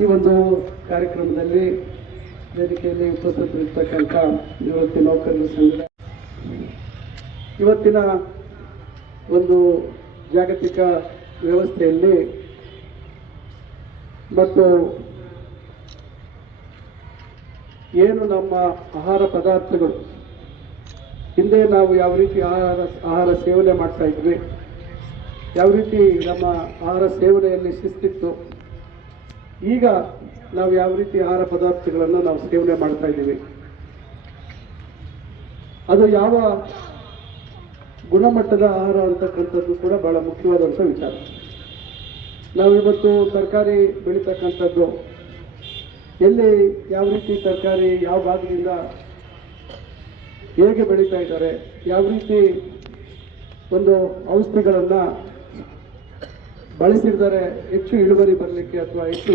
ಈ ಒಂದು ಕಾರ್ಯಕ್ರಮದಲ್ಲಿ ವೇದಿಕೆಯಲ್ಲಿ ಉಪಸ್ಥಿತರಿರ್ತಕ್ಕಂಥ ನಿವೃತ್ತಿ ನೌಕರರ ಸಂಘದ ಇವತ್ತಿನ ಒಂದು ಜಾಗತಿಕ ವ್ಯವಸ್ಥೆಯಲ್ಲಿ ಮತ್ತು ಏನು ನಮ್ಮ ಆಹಾರ ಪದಾರ್ಥಗಳು, ಹಿಂದೆ ನಾವು ಯಾವ ರೀತಿ ಆಹಾರ ಆಹಾರ ಸೇವನೆ ಮಾಡ್ತಾ ಇದ್ವಿ, ಯಾವ ರೀತಿ ನಮ್ಮ ಆಹಾರ ಸೇವನೆಯಲ್ಲಿ ಶಿಸ್ತಿತ್ತು ಈಗ ನಾವು ಯಾವ ರೀತಿ ಆಹಾರ ಪದಾರ್ಥಗಳನ್ನು ನಾವು ಸೇವನೆ ಮಾಡ್ತಾ ಇದ್ದೀವಿ? ಅದು ಯಾವ ಗುಣಮಟ್ಟದ ಆಹಾರ ಅಂತಕ್ಕಂಥದ್ದು ಕೂಡ ಬಹಳ ಮುಖ್ಯವಾದಂಥ ವಿಚಾರ. ನಾವಿವತ್ತು ತರಕಾರಿ ಬೆಳೀತಕ್ಕಂಥದ್ದು, ಎಲ್ಲಿ ಯಾವ ರೀತಿ ತರಕಾರಿ ಯಾವ ಭಾಗದಿಂದ ಹೇಗೆ ಬೆಳೀತಾ ಇದ್ದಾರೆ, ಯಾವ ರೀತಿ ಒಂದು ಔಷಧಿಗಳನ್ನು ಬಳಸಿರ್ತಾರೆ, ಹೆಚ್ಚು ಇಳುವರಿ ಬರಲಿಕ್ಕೆ ಅಥವಾ ಹೆಚ್ಚು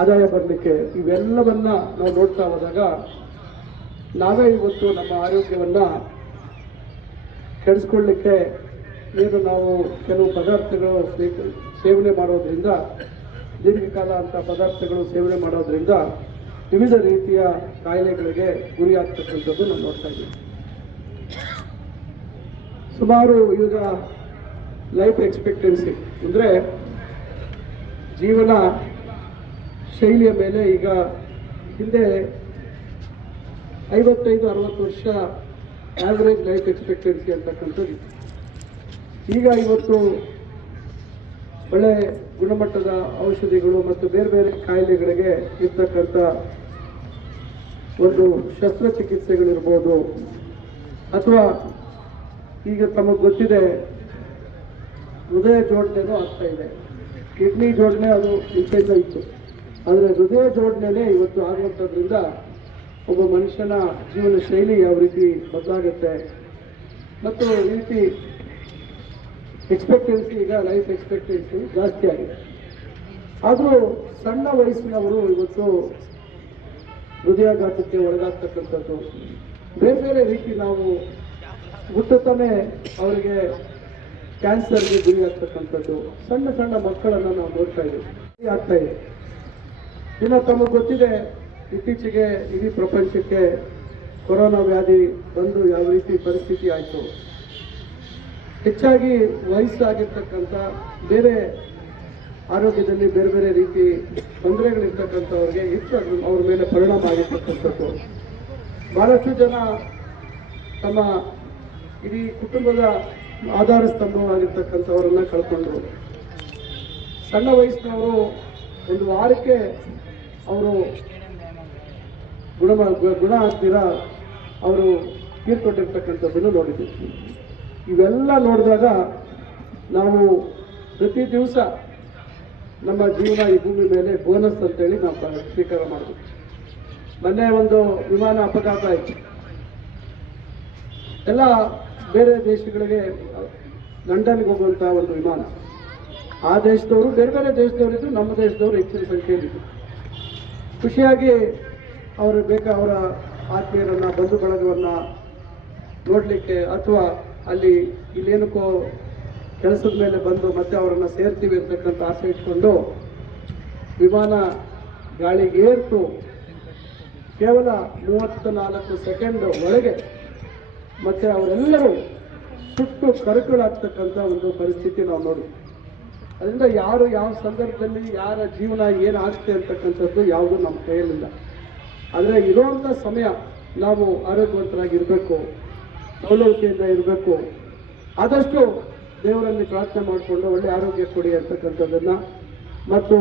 ಆದಾಯ ಬರಲಿಕ್ಕೆ ಇವೆಲ್ಲವನ್ನ ನಾವು ನೋಡ್ತಾ ಹೋದಾಗ ನಾವೇ ಇವತ್ತು ನಮ್ಮ ಆರೋಗ್ಯವನ್ನ ಕೆಡಿಸ್ಕೊಳ್ಳಿಕ್ಕೆ ಏನು ನಾವು ಕೆಲವು ಪದಾರ್ಥಗಳು ಸೇವನೆ ಮಾಡೋದ್ರಿಂದ, ದೀರ್ಘಕಾಲ ಅಂತ ಪದಾರ್ಥಗಳು ಸೇವನೆ ಮಾಡೋದ್ರಿಂದ ವಿವಿಧ ರೀತಿಯ ಕಾಯಿಲೆಗಳಿಗೆ ಗುರಿಯಾಗ್ತಕ್ಕಂಥದ್ದು ನಾವು ನೋಡ್ತಾ ಇದ್ದೀವಿ. ಸುಮಾರು ಈಗ ಲೈಫ್ ಎಕ್ಸ್ಪೆಕ್ಟೆನ್ಸಿ ಅಂದರೆ ಜೀವನ ಶೈಲಿಯ ಮೇಲೆ ಈಗ ಹಿಂದೆ ಐವತ್ತೈದು, ಅರವತ್ತು ವರ್ಷ ಆ್ಯಾವ್ರೇಜ್ ಲೈಫ್ ಎಕ್ಸ್ಪೆಕ್ಟೆನ್ಸಿ ಅಂತಕ್ಕಂಥದ್ದು. ಈಗ ಇವತ್ತು ಒಳ್ಳೆ ಗುಣಮಟ್ಟದ ಔಷಧಿಗಳು ಮತ್ತು ಬೇರೆ ಬೇರೆ ಕಾಯಿಲೆಗಳಿಗೆ ಇರ್ತಕ್ಕಂಥ ಒಂದು ಶಸ್ತ್ರಚಿಕಿತ್ಸೆಗಳಿರ್ಬೋದು ಅಥವಾ ಈಗ ತಮಗೆ ಗೊತ್ತಿದೆ ಹೃದಯ ಜೋಡಣೆನೂ ಆಗ್ತಾ ಇದೆ. ಕಿಡ್ನಿ ಜೋಡಣೆ ಅದು ಮುಂಚೆಯಿಂದ ಇತ್ತು. ಆದರೆ ಹೃದಯ ಜೋಡಣೆನೇ ಇವತ್ತು ಆಗುವಂಥದ್ರಿಂದ ಒಬ್ಬ ಮನುಷ್ಯನ ಜೀವನ ಶೈಲಿ ಯಾವ ರೀತಿ ಬದಲಾಗುತ್ತೆ. ಮತ್ತು ಈ ರೀತಿ ಎಕ್ಸ್ಪೆಕ್ಟೆನ್ಸಿ ಈಗ ಲೈಫ್ ಎಕ್ಸ್ಪೆಕ್ಟೆನ್ಸಿ ಜಾಸ್ತಿ ಆಗಿದೆ. ಆದರೂ ಸಣ್ಣ ವಯಸ್ಸಿನವರು ಇವತ್ತು ಹೃದಯಾಘಾತಕ್ಕೆ ಒಳಗಾಗ್ತಕ್ಕಂಥದ್ದು. ಬೇರೆ ಬೇರೆ ರೀತಿ ನಾವು ಹುಟ್ಟುತ್ತಾನೆ ಅವರಿಗೆ ಕ್ಯಾನ್ಸರ್ಗೆ ಗುರಿ ಆಗ್ತಕ್ಕಂಥದ್ದು, ಸಣ್ಣ ಸಣ್ಣ ಮಕ್ಕಳನ್ನು ನಾವು ನೋಡ್ತಾ ಇದ್ದೀವಿ. ಆಗ್ತಾ ಇದೆ. ಇನ್ನು ತಮಗೆ ಗೊತ್ತಿದೆ, ಇತ್ತೀಚೆಗೆ ಇಡೀ ಪ್ರಪಂಚಕ್ಕೆ ಕೊರೋನಾ ವ್ಯಾಧಿ ಬಂದು ಯಾವ ರೀತಿ ಪರಿಸ್ಥಿತಿ ಆಯಿತು. ಹೆಚ್ಚಾಗಿ ವಯಸ್ಸಾಗಿರ್ತಕ್ಕಂಥ, ಬೇರೆ ಆರೋಗ್ಯದಲ್ಲಿ ಬೇರೆ ಬೇರೆ ರೀತಿ ತೊಂದರೆಗಳಿರ್ತಕ್ಕಂಥವ್ರಿಗೆ ಹೆಚ್ಚು ಅವ್ರ ಮೇಲೆ ಪರಿಣಾಮ ಆಗಿರ್ತಕ್ಕಂಥದ್ದು. ಬಹಳಷ್ಟು ಜನ ತಮ್ಮ ಇಡೀ ಕುಟುಂಬದ ಆಧಾರ ಸ್ತಂಭವಾಗಿರ್ತಕ್ಕಂಥವರನ್ನ ಕಳ್ಕೊಂಡ್ರು. ಸಣ್ಣ ವಯಸ್ಸಿನವರು ಒಂದು ವಾರಕ್ಕೆ ಅವರು ಗುಣ ಗುಣ ಆಗ್ತೀರ? ಅವರು ತೀರ್ಕೊಂಡಿರ್ತಕ್ಕಂಥದ್ದನ್ನು ನೋಡಿದ್ದೀವಿ ಇವೆಲ್ಲ ನೋಡಿದಾಗ ನಾವು ಪ್ರತಿ ದಿವಸ ನಮ್ಮ ಜೀವನ ಈ ಭೂಮಿ ಮೇಲೆ ಬೋನಸ್ ಅಂತೇಳಿ ನಾವು ಸ್ವೀಕಾರ ಮಾಡಿದ್ವಿ. ಮೊನ್ನೆ ಒಂದು ವಿಮಾನ ಅಪಘಾತ ಆಯಿತು. ಎಲ್ಲ ಬೇರೆ ದೇಶಗಳಿಗೆ ಲಂಡನ್ಗೆ ಹೋಗುವಂಥ ಒಂದು ವಿಮಾನ. ಆ ದೇಶದವರು, ಬೇರೆ ಬೇರೆ ದೇಶದವರಿದ್ದು ನಮ್ಮ ದೇಶದವರು ಹೆಚ್ಚಿನ ಸಂಖ್ಯೆಯಲ್ಲಿದ್ದರು ಖುಷಿಯಾಗಿ ಅವರು ಬೇಕಾ ಅವರ ಆತ್ಮೀಯರನ್ನ, ಬಂಧು ಬಳಗವನ್ನ ನೋಡಲಿಕ್ಕೆ ಅಥವಾ ಅಲ್ಲಿ ಇಲ್ಲೇನಕ್ಕೋ ಕೆಲಸದ ಮೇಲೆ ಬಂದು ಮತ್ತೆ ಅವರನ್ನು ಸೇರ್ತೀವಿ ಅಂತಕ್ಕಂಥ ಆಸೆ ಇಟ್ಕೊಂಡು ವಿಮಾನ ಗಾಳಿಗೆ ಏರ್ತು, ಕೇವಲ ಮೂವತ್ತ ನಾಲ್ಕು ಸೆಕೆಂಡ್ ಒಳಗೆ ಮತ್ತೆ ಅವರೆಲ್ಲರೂ ಸುಟ್ಟು ಕರಕಳಾಗ್ತಕ್ಕಂಥ ಒಂದು ಪರಿಸ್ಥಿತಿ ನಾವು ನೋಡಿ. ಅದರಿಂದ ಯಾರು ಯಾವ ಸಂದರ್ಭದಲ್ಲಿ ಯಾರ ಜೀವನ ಏನಾಗುತ್ತೆ ಅಂತಕ್ಕಂಥದ್ದು ಯಾವುದು ನಮ್ಮ ಕೈಯಲ್ಲಿಲ್ಲ. ಆದರೆ ಇರೋಂಥ ಸಮಯ ನಾವು ಆರೋಗ್ಯವಂತರಾಗಿರಬೇಕು, ಸೌಲಭ್ಯದಿಂದ ಇರಬೇಕು. ಆದಷ್ಟು ದೇವರಲ್ಲಿ ಪ್ರಾರ್ಥನೆ ಮಾಡಿಕೊಂಡು ಒಳ್ಳೆ ಆರೋಗ್ಯ ಕೊಡಿ ಅಂತಕ್ಕಂಥದ್ದನ್ನು. ಮತ್ತು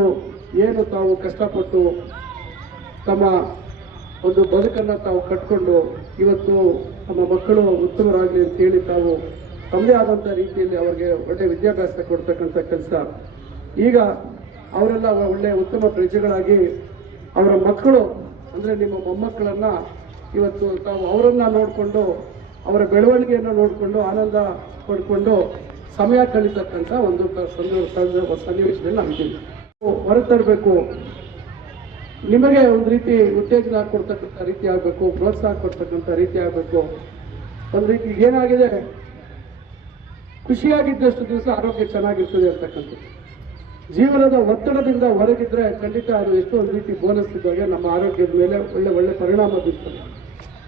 ಏನು ತಾವು ಕಷ್ಟಪಟ್ಟು ತಮ್ಮ ಒಂದು ಬದುಕನ್ನು ತಾವು ಕಟ್ಕೊಂಡು ಇವತ್ತು ನಮ್ಮ ಮಕ್ಕಳು ಉತ್ತಮರಾಗಲಿ ಅಂತ ಹೇಳಿ ತಾವು ತಮ್ಮದೇ ಆದಂಥ ರೀತಿಯಲ್ಲಿ ಅವರಿಗೆ ಒಳ್ಳೆ ವಿದ್ಯಾಭ್ಯಾಸ ಕೊಡ್ತಕ್ಕಂಥ ಕೆಲಸ. ಈಗ ಅವರೆಲ್ಲ ಒಳ್ಳೆ ಉತ್ತಮ ಪ್ರಜೆಗಳಾಗಿ ಅವರ ಮಕ್ಕಳು, ಅಂದರೆ ನಿಮ್ಮ ಮೊಮ್ಮಕ್ಕಳನ್ನ ಇವತ್ತು ತಾವು ಅವರನ್ನ ನೋಡಿಕೊಂಡು, ಅವರ ಬೆಳವಣಿಗೆಯನ್ನು ನೋಡಿಕೊಂಡು, ಆನಂದ ಪಡ್ಕೊಂಡು ಸಮಯ ಕಳೀತಕ್ಕಂಥ ಒಂದು ಸನ್ನಿವೇಶದಲ್ಲಿ ನಾವಿದ್ದೀವಿ ಹೊರತರಬೇಕು. ನಿಮಗೆ ಒಂದು ರೀತಿ ಉತ್ತೇಜನ ಕೊಡ್ತಕ್ಕಂಥ ರೀತಿ ಆಗಬೇಕು, ಪ್ರೋತ್ಸಾಹ ಕೊಡ್ತಕ್ಕಂಥ ರೀತಿ ಆಗಬೇಕು. ಒಂದು ರೀತಿ ಏನಾಗಿದೆ ಖುಷಿಯಾಗಿದ್ದಷ್ಟು ದಿವಸ ಆರೋಗ್ಯ ಚೆನ್ನಾಗಿರ್ತದೆ ಅಂತಕ್ಕಂಥದ್ದು. ಜೀವನದ ಒತ್ತಡದಿಂದ ಹೊರಗಿದ್ರೆ ಖಂಡಿತ ಅದು ಎಷ್ಟೋ ಒಂದು ರೀತಿ ಬೋನಸ್ ಇದ್ದಾಗ ನಮ್ಮ ಆರೋಗ್ಯದ ಮೇಲೆ ಒಳ್ಳೆ ಒಳ್ಳೆ ಪರಿಣಾಮ ಬೀರ್ತದೆ.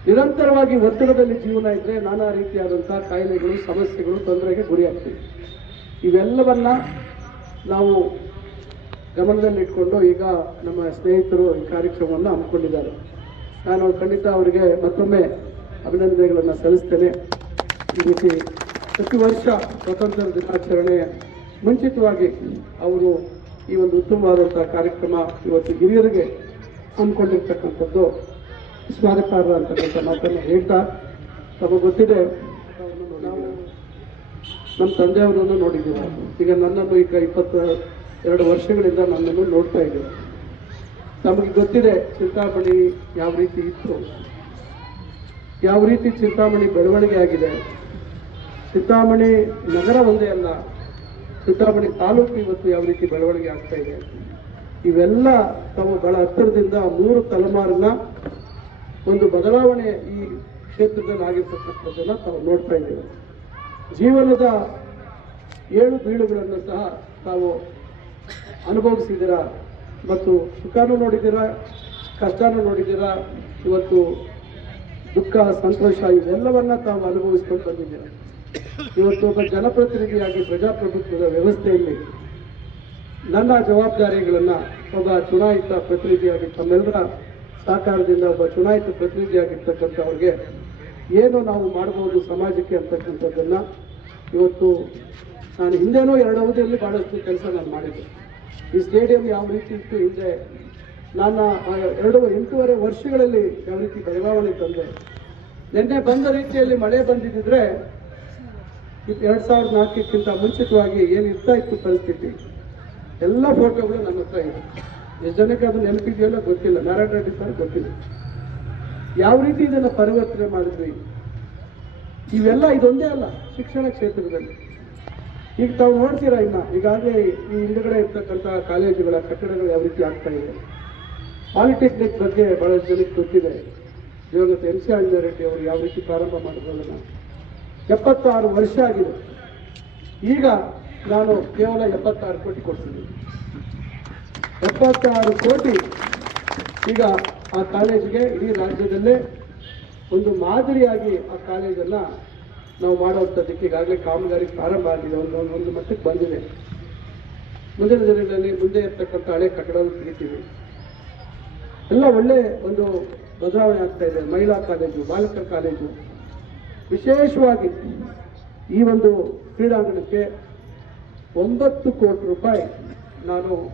ನಿರಂತರವಾಗಿ ಒತ್ತಡದಲ್ಲಿ ಜೀವನ ಇದ್ರೆ ನಾನಾ ರೀತಿಯಾದಂಥ ಕಾಯಿಲೆಗಳು, ಸಮಸ್ಯೆಗಳು, ತೊಂದರೆಗೆ ಗುರಿಯಾಗ್ತೀವಿ ಇವೆಲ್ಲವನ್ನ ನಾವು ಗಮನದಲ್ಲಿಟ್ಕೊಂಡು ಈಗ ನಮ್ಮ ಸ್ನೇಹಿತರು ಈ ಕಾರ್ಯಕ್ರಮವನ್ನು ಹಮ್ಮಿಕೊಂಡಿದ್ದಾರೆ. ನಾನು ಖಂಡಿತ ಅವರಿಗೆ ಮತ್ತೊಮ್ಮೆ ಅಭಿನಂದನೆಗಳನ್ನು ಸಲ್ಲಿಸ್ತೇನೆ. ಈ ರೀತಿ ಪ್ರತಿ ವರ್ಷ ಸ್ವಾತಂತ್ರ್ಯ ದಿನಾಚರಣೆ ಮುಂಚಿತವಾಗಿ ಅವರು ಈ ಒಂದು ಉತ್ತಮವಾದಂಥ ಕಾರ್ಯಕ್ರಮ ಇವತ್ತು ಹಿರಿಯರಿಗೆ ಹಮ್ಮಿಕೊಂಡಿರ್ತಕ್ಕಂಥದ್ದು ಸ್ಮಾರಕಾರ ಅಂತಕ್ಕಂಥ ಮಾತನ್ನು ಹೇಳ್ತಾ ತಮಗೆ ಗೊತ್ತಿದೆ ನಮ್ಮ ತಂದೆಯವರನ್ನು ನೋಡಿದ್ದೀವಿ. ಈಗ ನನ್ನನ್ನು ಈಗ ಇಪ್ಪತ್ತ ಎರಡು ವರ್ಷಗಳಿಂದ ನನ್ನನ್ನು ನೋಡ್ತಾ ಇದ್ದೀವಿ ನಮಗೆ ಗೊತ್ತಿದೆ ಚಿಂತಾಮಣಿ ಯಾವ ರೀತಿ ಇತ್ತು. ಯಾವ ರೀತಿ ಚಿಂತಾಮಣಿ ಬೆಳವಣಿಗೆ ಆಗಿದೆ. ಚಿಂತಾಮಣಿ ನಗರ ಒಂದೇ ಅಲ್ಲ, ಚಿಂತಾಮಣಿ ತಾಲೂಕು ಇವತ್ತು ಯಾವ ರೀತಿ ಬೆಳವಣಿಗೆ ಆಗ್ತಾ ಇದೆ. ಇವೆಲ್ಲ ತಾವು ಬಹಳ ಹತ್ತಿರದಿಂದ ಮೂರು ತಲೆಮಾರಿನ ಒಂದು ಬದಲಾವಣೆ ಈ ಕ್ಷೇತ್ರದಲ್ಲಿ ಆಗಿರ್ತಕ್ಕಂಥದ್ದನ್ನು ತಾವು ನೋಡ್ತಾ ಇದ್ದೇವೆ. ಜೀವನದ ಏಳು ಬೀಳುಗಳನ್ನು ಸಹ ತಾವು ಅನುಭವಿಸಿದ್ದೀರಾ ಮತ್ತು ಸುಖನೂ ನೋಡಿದ್ದೀರಾ, ಕಷ್ಟನೂ ನೋಡಿದ್ದೀರಾ, ಇವತ್ತು ದುಃಖ, ಸಂತೋಷ, ಇವೆಲ್ಲವನ್ನ ತಾವು ಅನುಭವಿಸ್ಕೊಂಡು ಬಂದಿದ್ದೀರಾ? ಇವತ್ತು ಒಬ್ಬ ಜನಪ್ರತಿನಿಧಿಯಾಗಿ ಪ್ರಜಾಪ್ರಭುತ್ವದ ವ್ಯವಸ್ಥೆಯಲ್ಲಿ ನನ್ನ ಜವಾಬ್ದಾರಿಗಳನ್ನು ಒಬ್ಬ ಚುನಾಯಿತ ಪ್ರತಿನಿಧಿಯಾಗಿ, ತಮ್ಮೆಲ್ಲರ ಸಹಕಾರದಿಂದ ಒಬ್ಬ ಚುನಾಯಿತ ಪ್ರತಿನಿಧಿಯಾಗಿರ್ತಕ್ಕಂಥವ್ರಿಗೆ ಏನು ನಾವು ಮಾಡಬಹುದು ಸಮಾಜಕ್ಕೆ ಅಂತಕ್ಕಂಥದ್ದನ್ನು ಇವತ್ತು ನಾನು ಹಿಂದೆನೂ ಎರಡು ಅವಧಿಯಲ್ಲಿ ಭಾಳಷ್ಟು ಕೆಲಸ ನಾನು ಮಾಡಿದ್ದೆ. ಈ ಸ್ಟೇಡಿಯಂ ಯಾವ ರೀತಿ ಇತ್ತು ಹಿಂದೆ? ನನ್ನ ಎರಡು, ಎಂಟೂವರೆ ವರ್ಷಗಳಲ್ಲಿ ಯಾವ ರೀತಿ ಬದಲಾವಣೆ ತಂದೆ. ನಿನ್ನೆ ಬಂದ ರೀತಿಯಲ್ಲಿ ಮಳೆ ಬಂದಿದ್ದಿದ್ರೆ ಎರಡು ಸಾವಿರದ ನಾಲ್ಕಕ್ಕಿಂತ ಮುಂಚಿತವಾಗಿ ಏನು ಇರ್ತಾ ಇತ್ತು ಪರಿಸ್ಥಿತಿ. ಎಲ್ಲ ಫೋಟೋಗಳು ನನ್ನ ಹತ್ರ ಇದೆ. ಎಷ್ಟು ಜನಕ್ಕೆ ಅದು ನೆನಪಿದೆಯಲ್ಲ ಗೊತ್ತಿಲ್ಲ. ನಾರಾಯಣ ರೆಡ್ಡಿ ಸರ್ ಗೊತ್ತಿಲ್ಲ. ಯಾವ ರೀತಿ ಇದನ್ನು ಪರಿವರ್ತನೆ ಮಾಡಿದ್ವಿ? ಇವೆಲ್ಲ ಇದೊಂದೇ ಅಲ್ಲ, ಶಿಕ್ಷಣ ಕ್ಷೇತ್ರದಲ್ಲಿ. ಈಗ ತಾವು ನೋಡ್ತೀರಾ ಇನ್ನ? ಈಗಾಗಲೇ ಈ ಹಿಂದುಗಡೆ ಇರ್ತಕ್ಕಂಥ ಕಾಲೇಜುಗಳ ಕಟ್ಟಡಗಳು ಯಾವ ರೀತಿ ಆಗ್ತಾ ಇದೆ? ಪಾಲಿಟೆಕ್ನಿಕ್ ಬಗ್ಗೆ ಬಹಳಷ್ಟು ಜನಕ್ಕೆ ಗೊತ್ತಿದೆ. ದಿವಂಗತ ಎಂ ಸಿ ರೆಡ್ಡಿ ಅವರು ಯಾವ ರೀತಿ ಪ್ರಾರಂಭ ಮಾಡಿದ್ರಲ್ಲ ಎಪ್ಪತ್ತಾರು ವರ್ಷ ಆಗಿದೆ. ಈಗ ನಾನು ಕೇವಲ ಎಪ್ಪತ್ತಾರು ಕೋಟಿ ಕೊಡ್ತೀನಿ. ಎಪ್ಪತ್ತಾರು ಕೋಟಿ ಈಗ ಆ ಕಾಲೇಜಿಗೆ ಇಡೀ ರಾಜ್ಯದಲ್ಲೇ ಒಂದು ಮಾದರಿಯಾಗಿ ಆ ಕಾಲೇಜನ್ನು ನಾವು ಮಾಡುವಂಥದ್ದಕ್ಕೆ ಈಗಾಗಲೇ ಕಾಮಗಾರಿ ಪ್ರಾರಂಭ ಆಗಿದೆ. ಒಂದು, ಒಂದು- ಮಟ್ಟಕ್ಕೆ ಬಂದಿದೆ. ಮುಂದಿನ ದಿನಗಳಲ್ಲಿ ಮುಂದೆ ಇರ್ತಕ್ಕಂಥ ಹಳೆ ಕಟ್ಟಡವನ್ನು ತೆಗಿತೀವಿ. ಎಲ್ಲ ಒಳ್ಳೆ ಒಂದು ಬದಲಾವಣೆ ಆಗ್ತಾ ಇದೆ. ಮಹಿಳಾ ಕಾಲೇಜು, ಬಾಲಕರ ಕಾಲೇಜು. ವಿಶೇಷವಾಗಿ ಈ ಒಂದು ಕ್ರೀಡಾಂಗಣಕ್ಕೆ ಒಂಬತ್ತು ಕೋಟಿ ರೂಪಾಯಿ ನಾನು